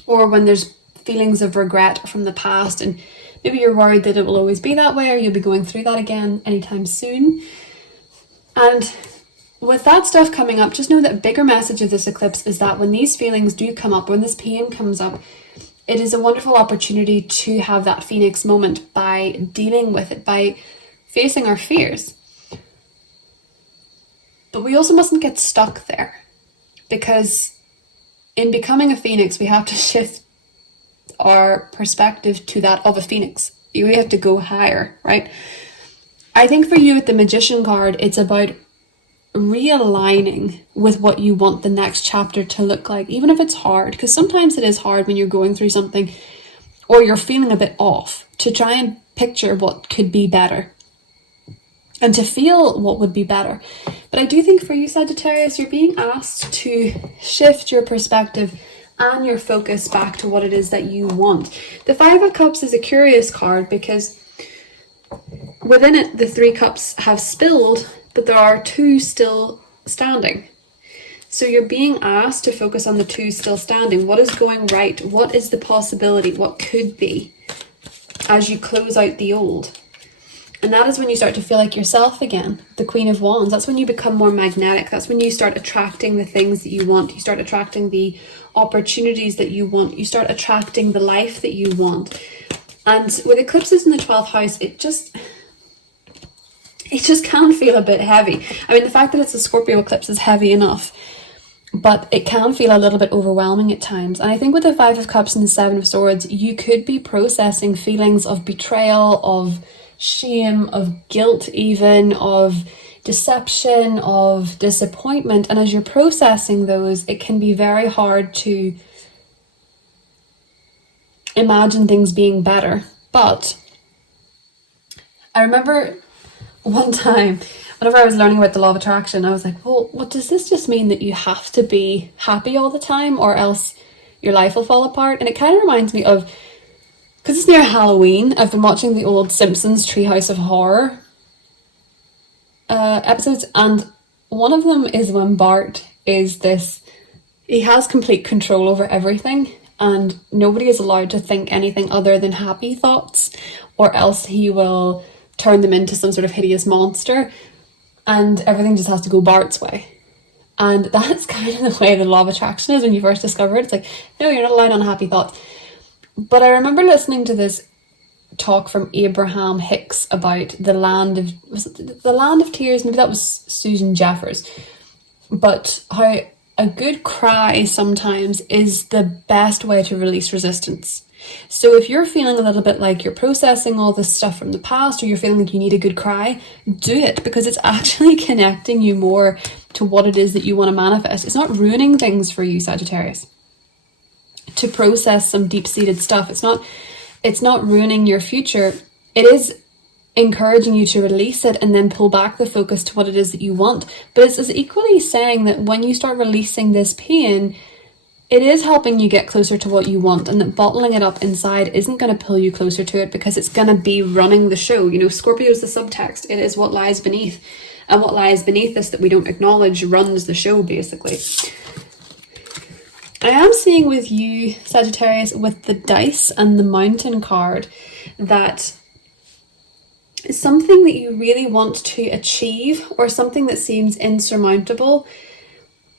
Or when there's feelings of regret from the past and maybe you're worried that it will always be that way or you'll be going through that again anytime soon. And with that stuff coming up, just know that a bigger message of this eclipse is that when these feelings do come up, when this pain comes up, it is a wonderful opportunity to have that phoenix moment by dealing with it, by facing our fears. But we also mustn't get stuck there, because in becoming a phoenix, we have to shift our perspective to that of a phoenix. We have to go higher, right? I think for you with the Magician card, it's about realigning with what you want the next chapter to look like, even if it's hard, because sometimes it is hard when you're going through something or you're feeling a bit off, to try and picture what could be better and to feel what would be better. But I do think for you, Sagittarius, you're being asked to shift your perspective and your focus back to what it is that you want. The Five of Cups is a curious card because within it, the 3 cups have spilled, but there are 2 still standing. So you're being asked to focus on the 2 still standing. What is going right? What is the possibility? What could be as you close out the old? And that is when you start to feel like yourself again, the Queen of Wands. That's when you become more magnetic. That's when you start attracting the things that you want. You start attracting the opportunities that you want. You start attracting the life that you want. And with eclipses in the 12th house, it just can feel a bit heavy. I mean, the fact that it's a Scorpio eclipse is heavy enough, but it can feel a little bit overwhelming at times. And I think with the 5 of Cups and the 7 of Swords, you could be processing feelings of betrayal, of shame, of guilt even, of deception, of disappointment. And as you're processing those, it can be very hard to imagine things being better. But I remember one time, whenever I was learning about the law of attraction, I was like, well, what does this just mean, that you have to be happy all the time or else your life will fall apart? And it kind of reminds me of, because it's near Halloween, I've been watching the old Simpsons Treehouse of Horror episodes, and one of them is when Bart is he has complete control over everything, and nobody is allowed to think anything other than happy thoughts, or else he will turn them into some sort of hideous monster, and everything just has to go Bart's way. And that's kind of the way the law of attraction is when you first discover it. It's like, no, you're not allowed unhappy thoughts. But I remember listening to this talk from Abraham Hicks about the land of tears? Maybe that was Susan Jeffers. But how a good cry sometimes is the best way to release resistance. So if you're feeling a little bit like you're processing all this stuff from the past, or you're feeling like you need a good cry, do it, because it's actually connecting you more to what it is that you want to manifest. It's not ruining things for you, Sagittarius, to process some deep-seated stuff. It's not ruining your future. It is encouraging you to release it and then pull back the focus to what it is that you want. But it's equally saying that when you start releasing this pain, it is helping you get closer to what you want, and that bottling it up inside isn't going to pull you closer to it, because it's going to be running the show. You know, Scorpio is the subtext. It is what lies beneath. And what lies beneath this that we don't acknowledge runs the show, basically. I am seeing with you, Sagittarius, with the dice and the mountain card, that something that you really want to achieve, or something that seems insurmountable,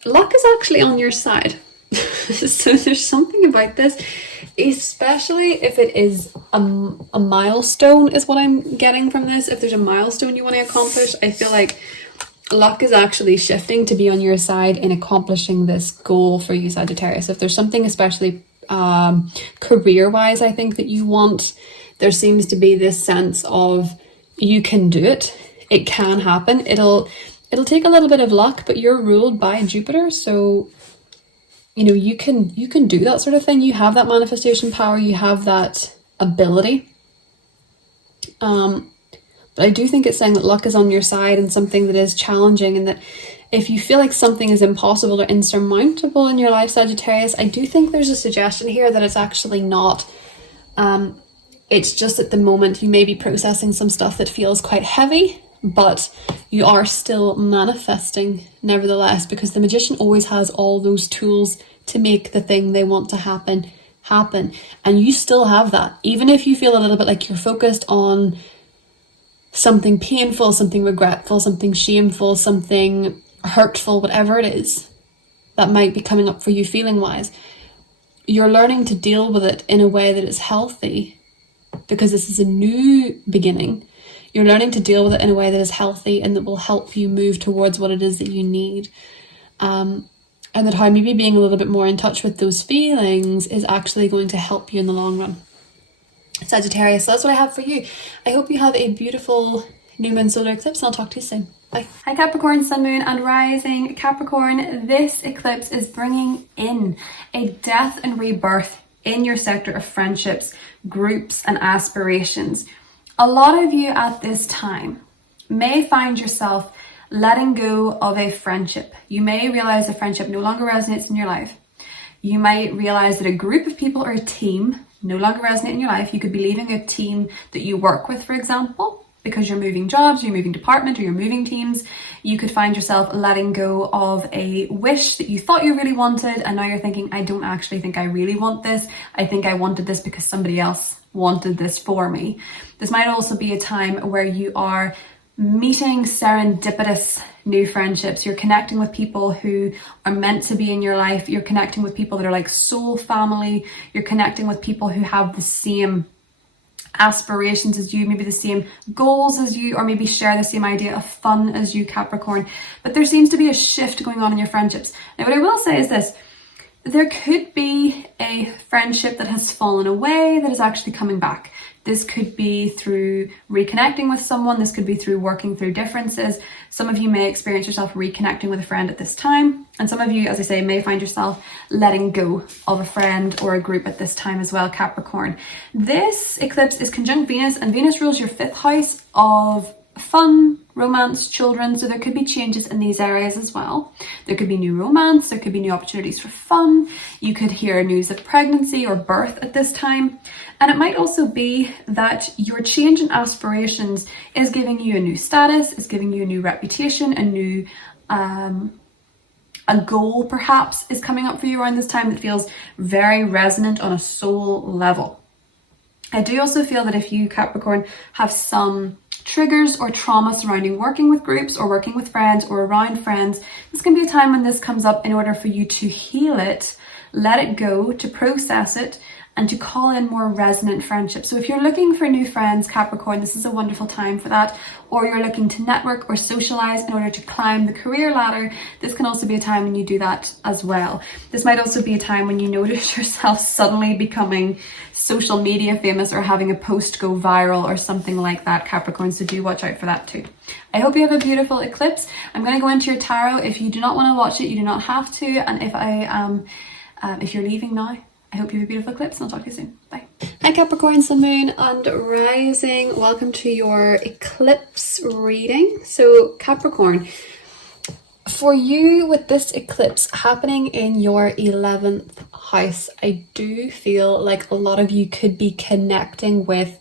luck is actually on your side. So there's something about this, especially if it is a milestone, is what I'm getting from this. If there's a milestone you want to accomplish, I feel like luck is actually shifting to be on your side in accomplishing this goal for you, Sagittarius. If there's something especially career-wise, I think, that you want, there seems to be this sense of you can do it. It can happen. It'll take a little bit of luck, but you're ruled by Jupiter, so you know you can do that sort of thing. You have that manifestation power. You have that ability. But I do think it's saying that luck is on your side, and something that is challenging, and that if you feel like something is impossible or insurmountable in your life, Sagittarius, I do think there's a suggestion here that it's actually not. It's just at the moment you may be processing some stuff that feels quite heavy, but you are still manifesting nevertheless, because the magician always has all those tools to make the thing they want to happen. And you still have that. Even if you feel a little bit like you're focused on something painful, something regretful, something shameful, something hurtful, whatever it is that might be coming up for you feeling wise, you're learning to deal with it in a way that is healthy, because this is a new beginning. You're learning to deal with it in a way that is healthy and that will help you move towards what it is that you need. And that how maybe being a little bit more in touch with those feelings is actually going to help you in the long run, Sagittarius. So that's what I have for you. I hope you have a beautiful new moon solar eclipse, and I'll talk to you soon. Bye. Hi Capricorn, Sun, Moon and Rising Capricorn. This eclipse is bringing in a death and rebirth in your sector of friendships, groups and aspirations. A lot of you at this time may find yourself letting go of a friendship. You may realize the friendship no longer resonates in your life. You might realize that a group of people or a team no longer resonate in your life. You could be leaving a team that you work with, for example, because you're moving jobs, you're moving department, or you're moving teams. You could find yourself letting go of a wish that you thought you really wanted, and now you're thinking, I don't actually think I really want this. I think I wanted this because somebody else wanted this for me. This might also be a time where you are meeting serendipitous new friendships. You're connecting with people who are meant to be in your life. You're connecting with people that are like soul family. You're connecting with people who have the same aspirations as you, maybe the same goals as you, or maybe share the same idea of fun as you, Capricorn. But there seems to be a shift going on in your friendships. Now, what I will say is this: there could be a friendship that has fallen away that is actually coming back. This could be through reconnecting with someone. This could be through working through differences. Some of you may experience yourself reconnecting with a friend at this time. And some of you, as I say, may find yourself letting go of a friend or a group at this time as well, Capricorn. This eclipse is conjunct Venus, and Venus rules your 5th house of fun, romance, children. So there could be changes in these areas as well. There could be new romance, there could be new opportunities for fun. You could hear news of pregnancy or birth at this time. And it might also be that your change in aspirations is giving you a new status, is giving you a new reputation, a new a goal perhaps is coming up for you around this time that feels very resonant on a soul level. I do also feel that if you, Capricorn, have some triggers or trauma surrounding working with groups or working with friends or around friends, this can be a time when this comes up in order for you to heal it, let it go, to process it, and to call in more resonant friendships. So if you're looking for new friends, Capricorn, this is a wonderful time for that. Or you're looking to network or socialize in order to climb the career ladder, this can also be a time when you do that as well. This might also be a time when you notice yourself suddenly becoming social media famous or having a post go viral or something like that, Capricorn, so do watch out for that too. I hope you have a beautiful eclipse. I'm going to go into your tarot. If you do not want to watch it, you do not have to. And if you're leaving now, I hope you have a beautiful eclipse, and I'll talk to you soon. Bye. Hi Capricorn, Sun, Moon and Rising. Welcome to your eclipse reading. So Capricorn, for you with this eclipse happening in your 11th house, I do feel like a lot of you could be connecting with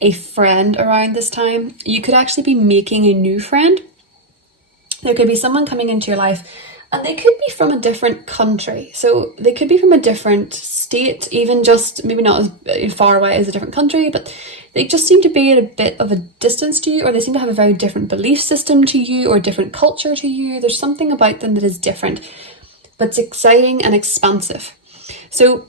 a friend around this time. You could actually be making a new friend. There could be someone coming into your life, and they could be from a different country. So they could be from a different state, even just maybe not as far away as a different country, but they just seem to be at a bit of a distance to you, or they seem to have a very different belief system to you or different culture to you. There's something about them that is different, but it's exciting and expansive. So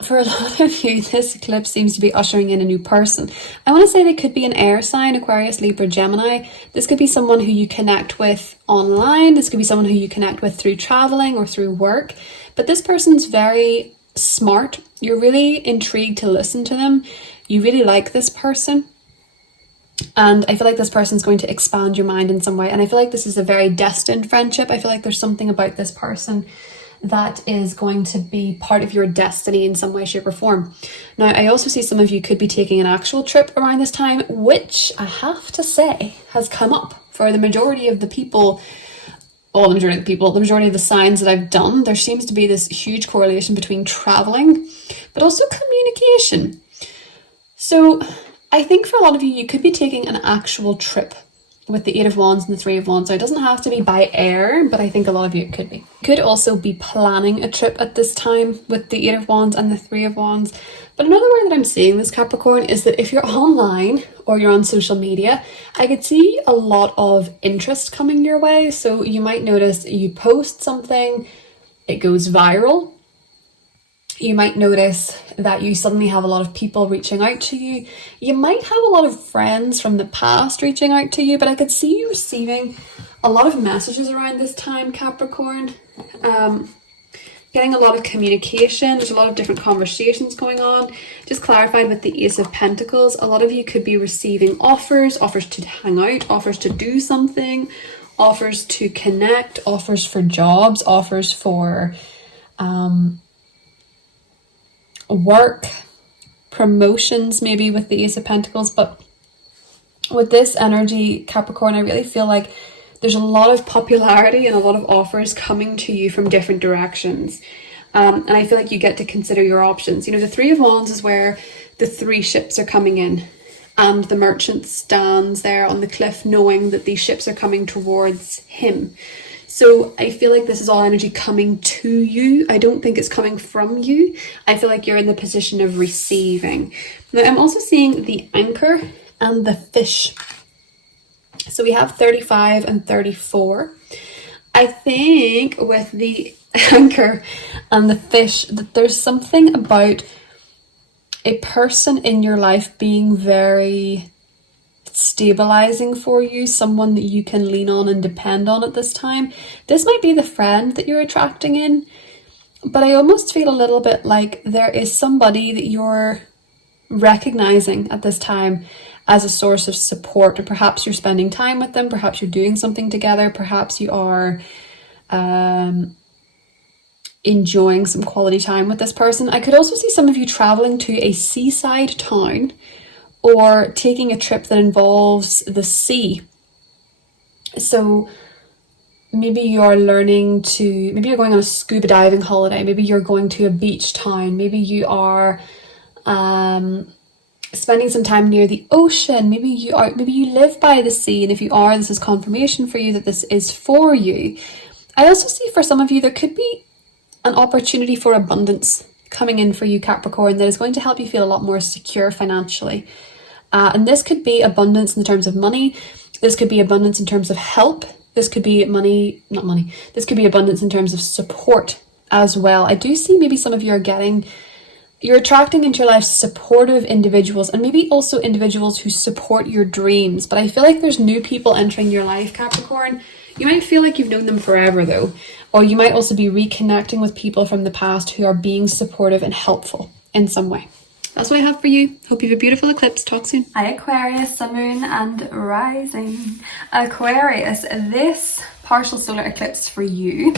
for a lot of you, this eclipse seems to be ushering in a new person. I want to say they could be an air sign, Aquarius, Libra, Gemini. This could be someone who you connect with online. This could be someone who you connect with through traveling or through work. But this person's very smart. You're really intrigued to listen to them. You really like this person. And I feel like this person's going to expand your mind in some way. And I feel like this is a very destined friendship. I feel like there's something about this person that is going to be part of your destiny in some way, shape or form. Now, I also see some of you could be taking an actual trip around this time, which I have to say has come up for the majority of the people, the majority of the signs that I've done. There seems to be this huge correlation between traveling, but also communication. So I think for a lot of you, you could be taking an actual trip with the 8 of Wands and the 3 of Wands. Now, it doesn't have to be by air, but I think a lot of you it could be. You could also be planning a trip at this time with the 8 of Wands and the 3 of Wands. But another way that I'm seeing this, Capricorn, is that if you're online or you're on social media, I could see a lot of interest coming your way. So you might notice you post something, it goes viral. You might notice that you suddenly have a lot of people reaching out to you. You might have a lot of friends from the past reaching out to you, but I could see you receiving a lot of messages around this time, Capricorn. Getting a lot of communication. There's a lot of different conversations going on. Just clarified with the Ace of Pentacles, a lot of you could be receiving offers to hang out, offers to do something, offers to connect, offers for jobs, offers for work, promotions maybe with the Ace of Pentacles. But with this energy, Capricorn, I really feel like there's a lot of popularity and a lot of offers coming to you from different directions. And I feel like you get to consider your options. You know, the 3 of Wands is where the 3 ships are coming in, and the merchant stands there on the cliff knowing that these ships are coming towards him. So I feel like this is all energy coming to you. I don't think it's coming from you. I feel like you're in the position of receiving. Now, I'm also seeing the Anchor and the Fish. So we have 35 and 34. I think with the Anchor and the Fish that there's something about a person in your life being very stabilizing for you, someone that you can lean on and depend on at this time. This might be the friend that you're attracting in, but I almost feel a little bit like there is somebody that you're recognizing at this time as a source of support. Or perhaps you're spending time with them, perhaps you're doing something together, perhaps you are enjoying some quality time with this person. I could also see some of you traveling to a seaside town or taking a trip that involves the sea. So maybe you're maybe you're going on a scuba diving holiday, maybe you're going to a beach town, maybe you are spending some time near the ocean, maybe you live by the sea, and if you are, this is confirmation for you that this is for you. I also see for some of you there could be an opportunity for abundance coming in for you, Capricorn, that is going to help you feel a lot more secure financially. And this could be abundance in terms of money. This could be abundance in terms of help. This could be This could be abundance in terms of support as well. I do see maybe some of you you're attracting into your life supportive individuals, and maybe also individuals who support your dreams. But I feel like there's new people entering your life, Capricorn. You might feel like you've known them forever though, or you might also be reconnecting with people from the past who are being supportive and helpful in some way. That's what I have for you. Hope you have a beautiful eclipse. Talk soon. Hi Aquarius, Sun, Moon and Rising. Aquarius, this partial solar eclipse for you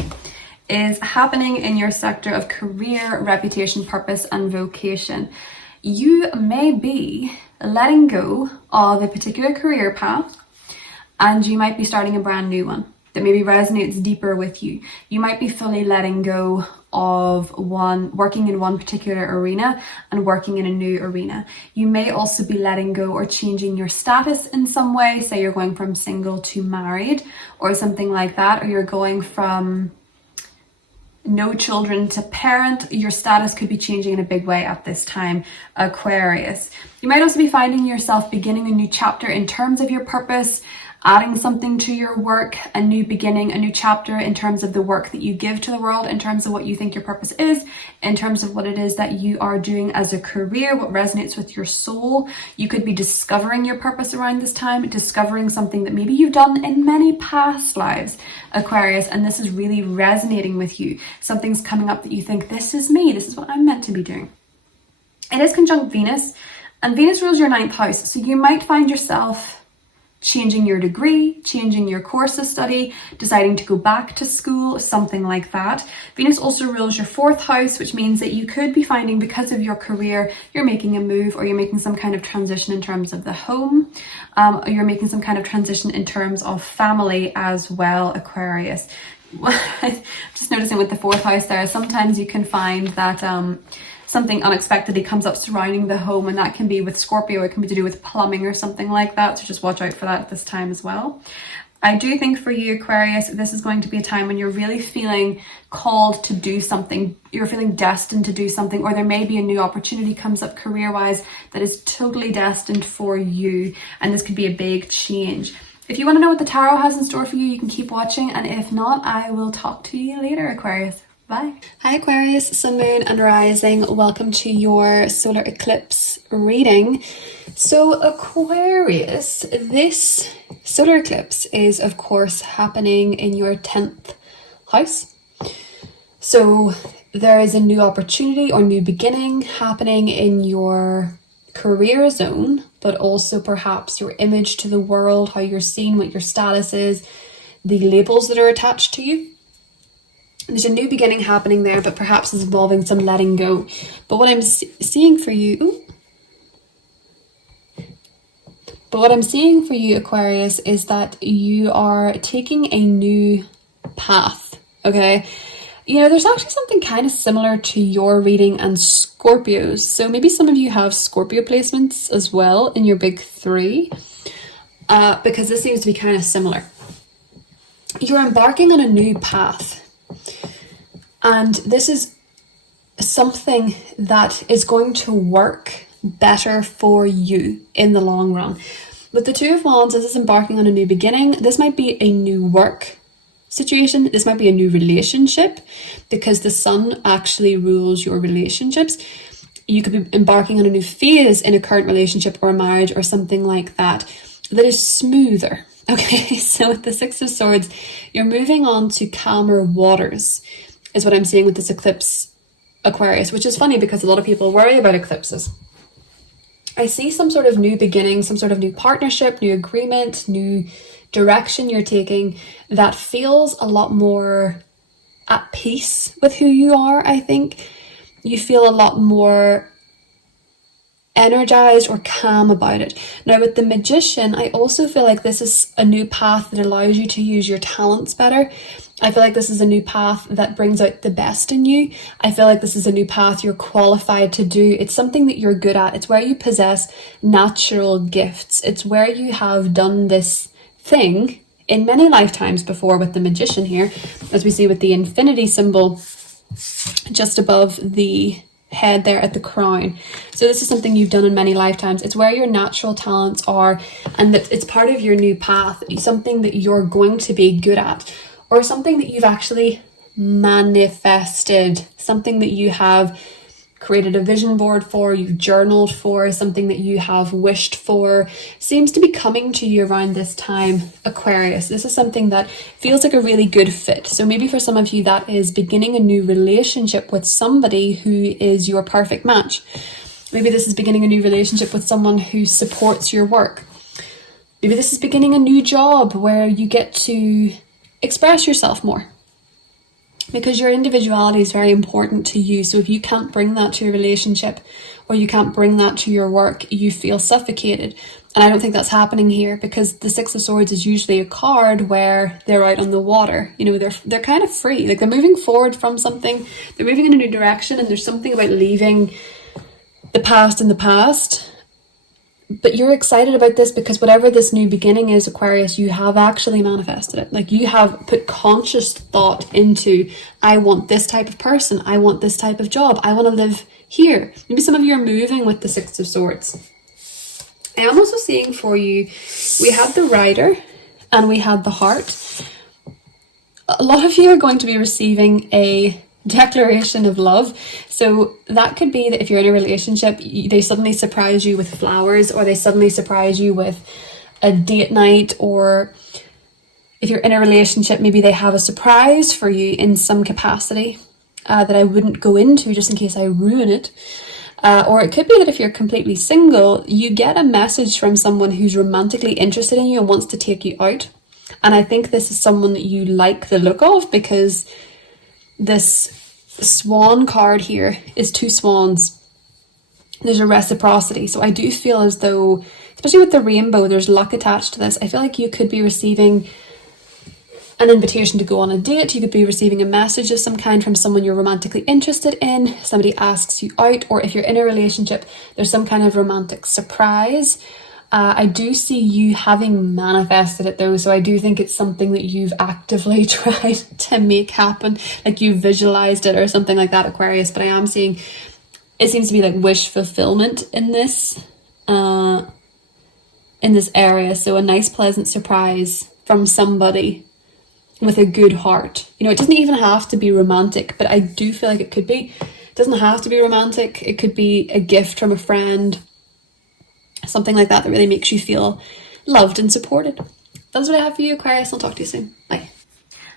is happening in your sector of career, reputation, purpose and vocation. You may be letting go of a particular career path, and you might be starting a brand new one that maybe resonates deeper with you. You might be fully letting go of working in one particular arena and working in a new arena. You may also be letting go or changing your status in some way. Say you're going from single to married or something like that, or you're going from no children to parent. Your status could be changing in a big way at this time, Aquarius. You might also be finding yourself beginning a new chapter in terms of your purpose, adding something to your work, a new beginning, a new chapter in terms of the work that you give to the world, in terms of what you think your purpose is, in terms of what it is that you are doing as a career, what resonates with your soul. You could be discovering your purpose around this time, discovering something that maybe you've done in many past lives, Aquarius, and this is really resonating with you. Something's coming up that you think, this is me, this is what I'm meant to be doing. It is conjunct Venus, and Venus rules your 9th house, so you might find yourself changing your degree, changing your course of study, deciding to go back to school, something like that. Venus also rules your 4th house, which means that you could be finding, because of your career, you're making a move, or you're making some kind of transition in terms of the home, or you're making some kind of transition in terms of family as well, Aquarius. Just noticing with the 4th house there, sometimes you can find that something unexpectedly comes up surrounding the home, and that can be with Scorpio, it can be to do with plumbing or something like that, so just watch out for that at this time as well. I do think for you, Aquarius, this is going to be a time when you're really feeling called to do something, you're feeling destined to do something, or there may be a new opportunity comes up career-wise that is totally destined for you, and this could be a big change. If you want to know what the tarot has in store for you, you can keep watching, and if not, I will talk to you later, Aquarius. Bye. Hi Aquarius, Sun, Moon and Rising. Welcome to your solar eclipse reading. So Aquarius, this solar eclipse is of course happening in your 10th house. So there is a new opportunity or new beginning happening in your career zone, but also perhaps your image to the world, how you're seen, what your status is, the labels that are attached to you. There's a new beginning happening there, but perhaps it's involving some letting go. But what I'm seeing for you, Aquarius, is that you are taking a new path, okay? You know, there's actually something kind of similar to your reading and Scorpios. So maybe some of you have Scorpio placements as well in your big 3, because this seems to be kind of similar. You're embarking on a new path. And this is something that is going to work better for you in the long run. With the 2 of Wands, this is embarking on a new beginning. This might be a new work situation. This might be a new relationship, because the Sun actually rules your relationships. You could be embarking on a new phase in a current relationship or a marriage or something like that is smoother. Okay, so with the 6 of Swords, you're moving on to calmer waters, is what I'm seeing with this eclipse, Aquarius, which is funny because a lot of people worry about eclipses. I see some sort of new beginning, some sort of new partnership, new agreement, new direction you're taking that feels a lot more at peace with who you are. I think you feel a lot more energized or calm about it. Now with the Magician, I also feel like this is a new path that allows you to use your talents better. I feel like this is a new path that brings out the best in you. I feel like this is a new path you're qualified to do. It's something that you're good at. It's where you possess natural gifts. It's where you have done this thing in many lifetimes before with the Magician here, as we see with the infinity symbol just above the head there at the crown. So this is something you've done in many lifetimes. It's where your natural talents are, and that it's part of your new path, something that you're going to be good at, or something that you've actually manifested, something that you have created a vision board for, you've journaled for, something that you have wished for, seems to be coming to you around this time, Aquarius. This is something that feels like a really good fit. So maybe for some of you that is beginning a new relationship with somebody who is your perfect match. Maybe this is beginning a new relationship with someone who supports your work. Maybe this is beginning a new job where you get to express yourself more, because your individuality is very important to you. So if you can't bring that to your relationship, or you can't bring that to your work, you feel suffocated. And I don't think that's happening here, because the Six of Swords is usually a card where they're out on the water. You know, they're kind of free. Like, they're moving forward from something. They're moving in a new direction, and there's something about leaving the past in the past. But you're excited about this because whatever this new beginning is, Aquarius, you have actually manifested it. Like, you have put conscious thought into, I want this type of person. I want this type of job. I want to live here. Maybe some of you are moving with the Six of Swords. I am also seeing for you, we had the Rider and we had the Heart. A lot of you are going to be receiving a declaration of love. So that could be that if you're in a relationship, they suddenly surprise you with flowers, or they suddenly surprise you with a date night, or if you're in a relationship, maybe they have a surprise for you in some capacity that I wouldn't go into just in case I ruin it. Or it could be that if you're completely single, you get a message from someone who's romantically interested in you and wants to take you out. And I think this is someone that you like the look of, because this swan card here is two swans. There's a reciprocity. So I do feel as though, especially with the rainbow, there's luck attached to this. I feel like you could be receiving an invitation to go on a date. You could be receiving a message of some kind from someone you're romantically interested in. Somebody asks you out, or if you're in a relationship, there's some kind of romantic surprise. I do see you having manifested it though, so I do think it's something that you've actively tried to make happen, like you visualized it or something like that, Aquarius. But I am seeing, it seems to be like wish fulfillment in this area. So a nice pleasant surprise from somebody with a good heart. You know, it doesn't even have to be romantic, but I do feel like it could be. It doesn't have to be romantic. It could be a gift from a friend, something like that really makes you feel loved and supported. That's what I have for you, Aquarius. I'll talk to you soon. Bye.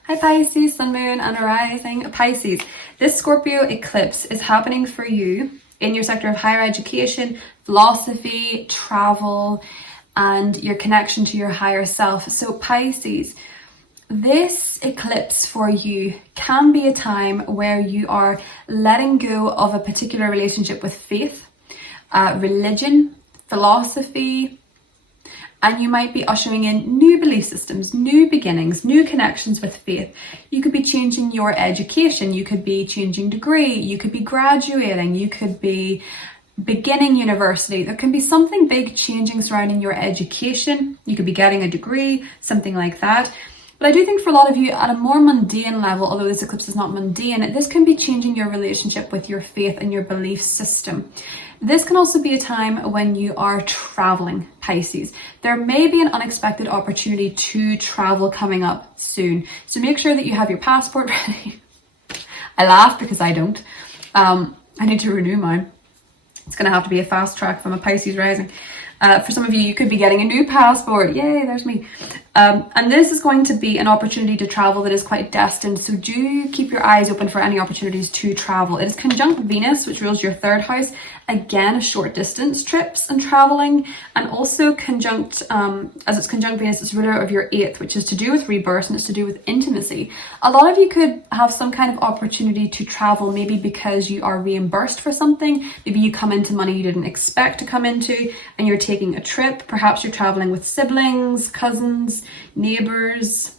Hi Pisces, Sun, Moon and Rising Pisces. This Scorpio eclipse is happening for you in your sector of higher education, philosophy, travel, and your connection to your higher self. So Pisces, this eclipse for you can be a time where you are letting go of a particular relationship with faith, religion, philosophy, and you might be ushering in new belief systems, new beginnings, new connections with faith. You could be changing your education, you could be changing degree, you could be graduating, you could be beginning university. There can be something big changing surrounding your education. You could be getting a degree, something like that. But I do think for a lot of you at a more mundane level, although this eclipse is not mundane, this can be changing your relationship with your faith and your belief system. This can also be a time when you are traveling, Pisces. There may be an unexpected opportunity to travel coming up soon. So make sure that you have your passport ready. I laugh because I don't. I need to renew mine. It's going to have to be a fast track from a Pisces rising. For some of you, you could be getting a new passport. Yay, there's me. And this is going to be an opportunity to travel that is quite destined. So do keep your eyes open for any opportunities to travel. It is conjunct Venus, which rules your third house. again, short distance trips and traveling, and also conjunct, as it's conjunct Venus, it's ruler of your 8th, which is to do with rebirth and it's to do with intimacy. A lot of you could have some kind of opportunity to travel, maybe because you are reimbursed for something. Maybe you come into money you didn't expect to come into and you're taking a trip. Perhaps you're traveling with siblings, cousins, neighbors.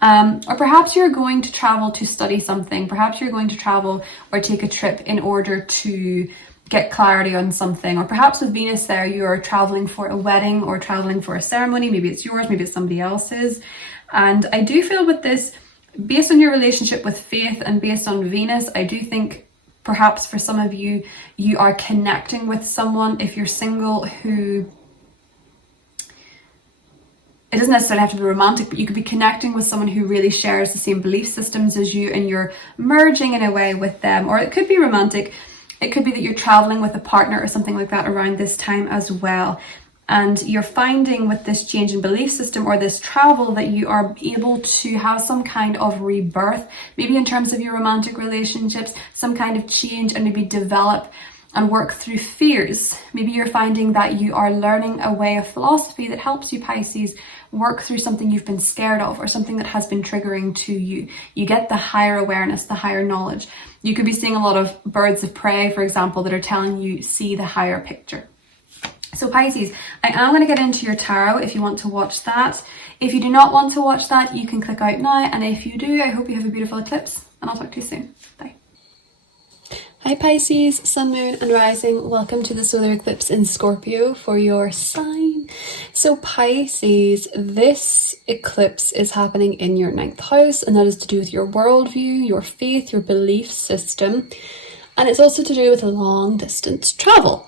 Or perhaps you're going to travel to study something. Perhaps you're going to travel or take a trip in order to get clarity on something. Or perhaps with Venus there, you're traveling for a wedding or traveling for a ceremony. Maybe it's yours, maybe it's somebody else's. And I do feel with this, based on your relationship with Faith and based on Venus, I do think perhaps for some of you, you are connecting with someone, if you're single, who, it doesn't necessarily have to be romantic, but you could be connecting with someone who really shares the same belief systems as you and you're merging in a way with them. Or it could be romantic. It could be that you're traveling with a partner or something like that around this time as well. And you're finding with this change in belief system or this travel that you are able to have some kind of rebirth, maybe in terms of your romantic relationships, some kind of change, and maybe develop and work through fears. Maybe you're finding that you are learning a way of philosophy that helps you, Pisces, work through something you've been scared of or something that has been triggering to you. You get the higher awareness, the higher knowledge. You could be seeing a lot of birds of prey, for example, that are telling you see the higher picture. So Pisces, I am going to get into your tarot if you want to watch that. If you do not want to watch that, you can click out now. And if you do, I hope you have a beautiful eclipse, and I'll talk to you soon. Bye. Hi Pisces, Sun, Moon and Rising. Welcome to the solar eclipse in Scorpio for your sign. So Pisces, this eclipse is happening in your 9th house, and that is to do with your worldview, your faith, your belief system. And it's also to do with long distance travel.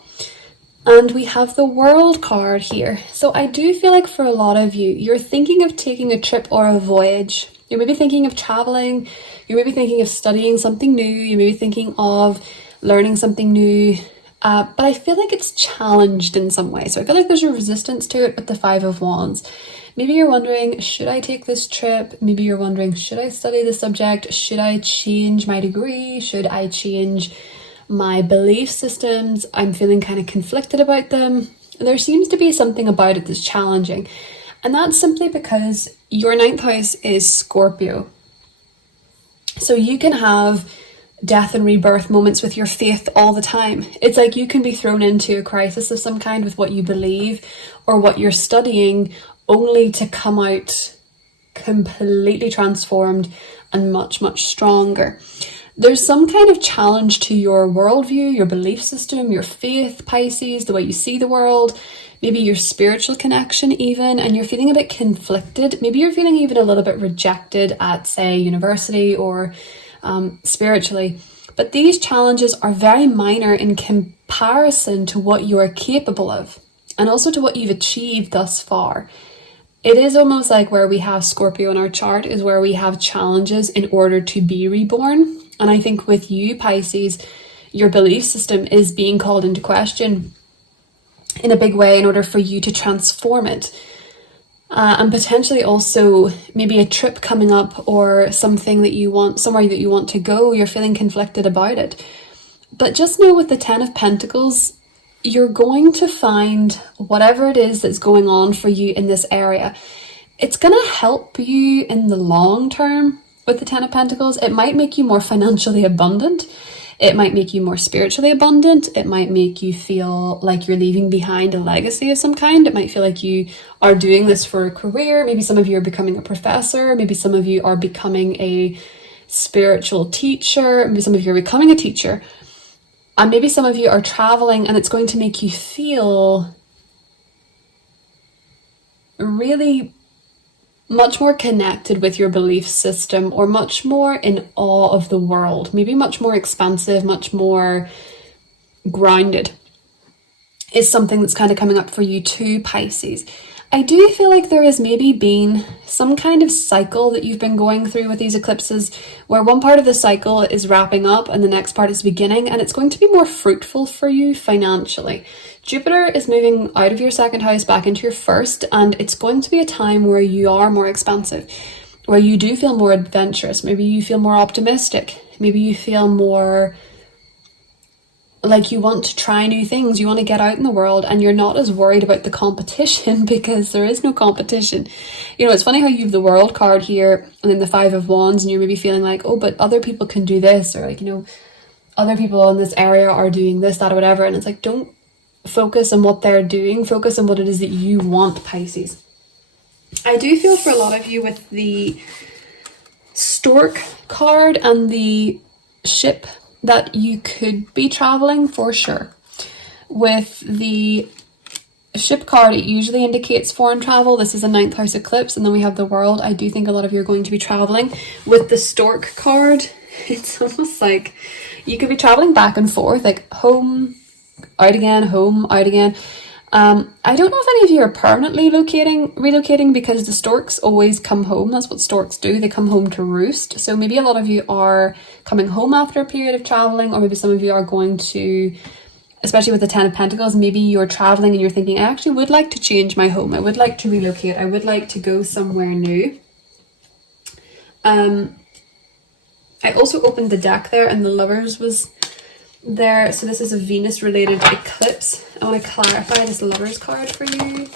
And we have the World card here. So I do feel like for a lot of you, you're thinking of taking a trip or a voyage. You're maybe thinking of traveling. You're maybe thinking of studying something new. You may be thinking of learning something new. But I feel like it's challenged in some way. So I feel like there's a resistance to it with the 5 of Wands. Maybe you're wondering, should I take this trip? Maybe you're wondering, should I study the subject? Should I change my degree? Should I change my belief systems? I'm feeling kind of conflicted about them. There seems to be something about it that's challenging. And that's simply because your 9th house is Scorpio. So you can have death and rebirth moments with your faith all the time. It's like you can be thrown into a crisis of some kind with what you believe or what you're studying, only to come out completely transformed and much, much stronger. There's some kind of challenge to your worldview, your belief system, your faith, Pisces, the way you see the world, maybe your spiritual connection even, and you're feeling a bit conflicted. Maybe you're feeling even a little bit rejected at, say, university or spiritually. But these challenges are very minor in comparison to what you are capable of and also to what you've achieved thus far. It is almost like where we have Scorpio in our chart is where we have challenges in order to be reborn. And I think with you, Pisces, your belief system is being called into question in a big way in order for you to transform it. And potentially also maybe a trip coming up or something that you want, somewhere that you want to go, you're feeling conflicted about it. But just know with the 10 of Pentacles, you're going to find whatever it is that's going on for you in this area. It's going to help you in the long term with the 10 of Pentacles. It might make you more financially abundant. It might make you more spiritually abundant. It might make you feel like you're leaving behind a legacy of some kind. It might feel like you are doing this for a career. Maybe some of you are becoming a professor. Maybe some of you are becoming a spiritual teacher. Maybe some of you are becoming a teacher. And maybe some of you are traveling, and it's going to make you feel really much more connected with your belief system, or much more in awe of the world, maybe much more expansive, much more grounded is something that's kind of coming up for you too, Pisces. I do feel like there has maybe been some kind of cycle that you've been going through with these eclipses where one part of the cycle is wrapping up and the next part is beginning, and it's going to be more fruitful for you financially. Jupiter is moving out of your 2nd house back into your 1st, and it's going to be a time where you are more expansive, where you do feel more adventurous. Maybe you feel more optimistic. Maybe you feel more like you want to try new things, you want to get out in the world, and you're not as worried about the competition because there is no competition. You know, it's funny how you have the World card here and then the Five of Wands, and you're maybe feeling like, oh, but other people can do this, or like, you know, other people in this area are doing this, that, or whatever. And it's like, don't focus on what they're doing, focus on what it is that you want, Pisces. I do feel for a lot of you with the Stork card and the ship that you could be traveling for sure. With the ship card, it usually indicates foreign travel. This is a 9th house eclipse, and then we have the World. I do think a lot of you are going to be traveling. With the Stork card, it's almost like you could be traveling back and forth, like home, out again, home, out again. I don't know if any of you are permanently relocating, because the storks always come home. That's what storks do. They come home to roost. So maybe a lot of you are coming home after a period of traveling, or maybe some of you are going to, especially with the 10 of Pentacles, maybe you're traveling and you're thinking, I actually would like to change my home. I would like to relocate. I would like to go somewhere new. I also opened the deck there and the Lovers was there. So this is a Venus related eclipse. I want to clarify this Lovers card for you.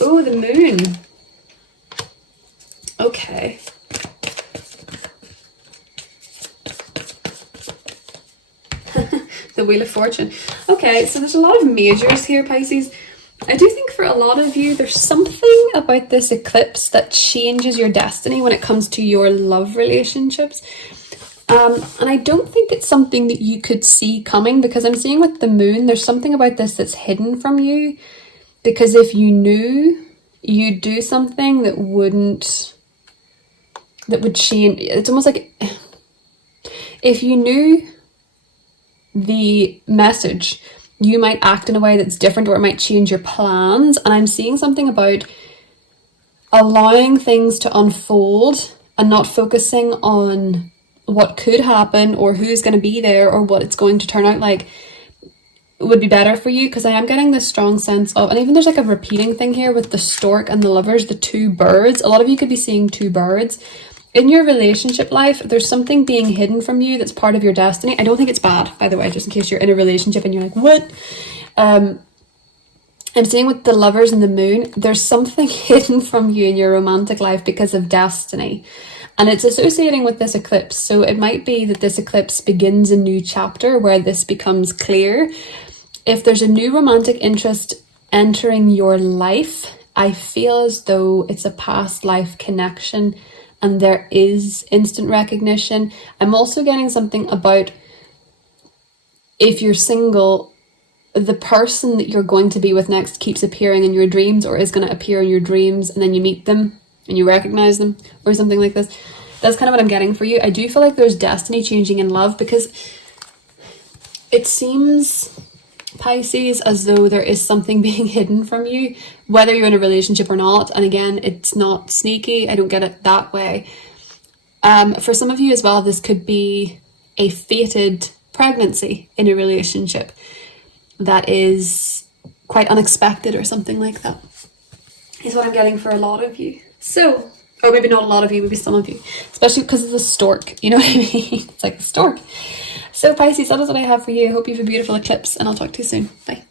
Oh, the Moon. Okay. The Wheel of Fortune. Okay, so there's a lot of majors here, Pisces. I do think for a lot of you, there's something about this eclipse that changes your destiny when it comes to your love relationships. And I don't think it's something that you could see coming, because I'm seeing with the Moon, there's something about this that's hidden from you. Because if you knew, you'd do something that would change. It's almost like if you knew the message, you might act in a way that's different, or it might change your plans. And I'm seeing something about allowing things to unfold and not focusing on what could happen or who's going to be there or what it's going to turn out like would be better for you. Because I am getting this strong sense of, and even there's like a repeating thing here with the Stork and the Lovers, the two birds. A lot of you could be seeing two birds. In your relationship life, there's something being hidden from you that's part of your destiny. I don't think it's bad, by the way, just in case you're in a relationship and you're like, what? I'm seeing with the Lovers and the Moon, there's something hidden from you in your romantic life because of destiny. And it's associating with this eclipse. So it might be that this eclipse begins a new chapter where this becomes clear. If there's a new romantic interest entering your life, I feel as though it's a past life connection and there is instant recognition. I'm also getting something about, if you're single, the person that you're going to be with next keeps appearing in your dreams, or is going to appear in your dreams, and then you meet them and you recognize them, or something like this. That's kind of what I'm getting for you. I do feel like there's destiny changing in love, because it seems, Pisces, as though there is something being hidden from you, whether you're in a relationship or not. And again, it's not sneaky. I don't get it that way. For some of you as well, this could be a fated pregnancy in a relationship that is quite unexpected, or something like that, is what I'm getting for a lot of you. So, or maybe not a lot of you, maybe some of you, especially because of the stork, you know what I mean? It's like the stork. So Pisces, that is what I have for you. I hope you have a beautiful eclipse, and I'll talk to you soon. Bye.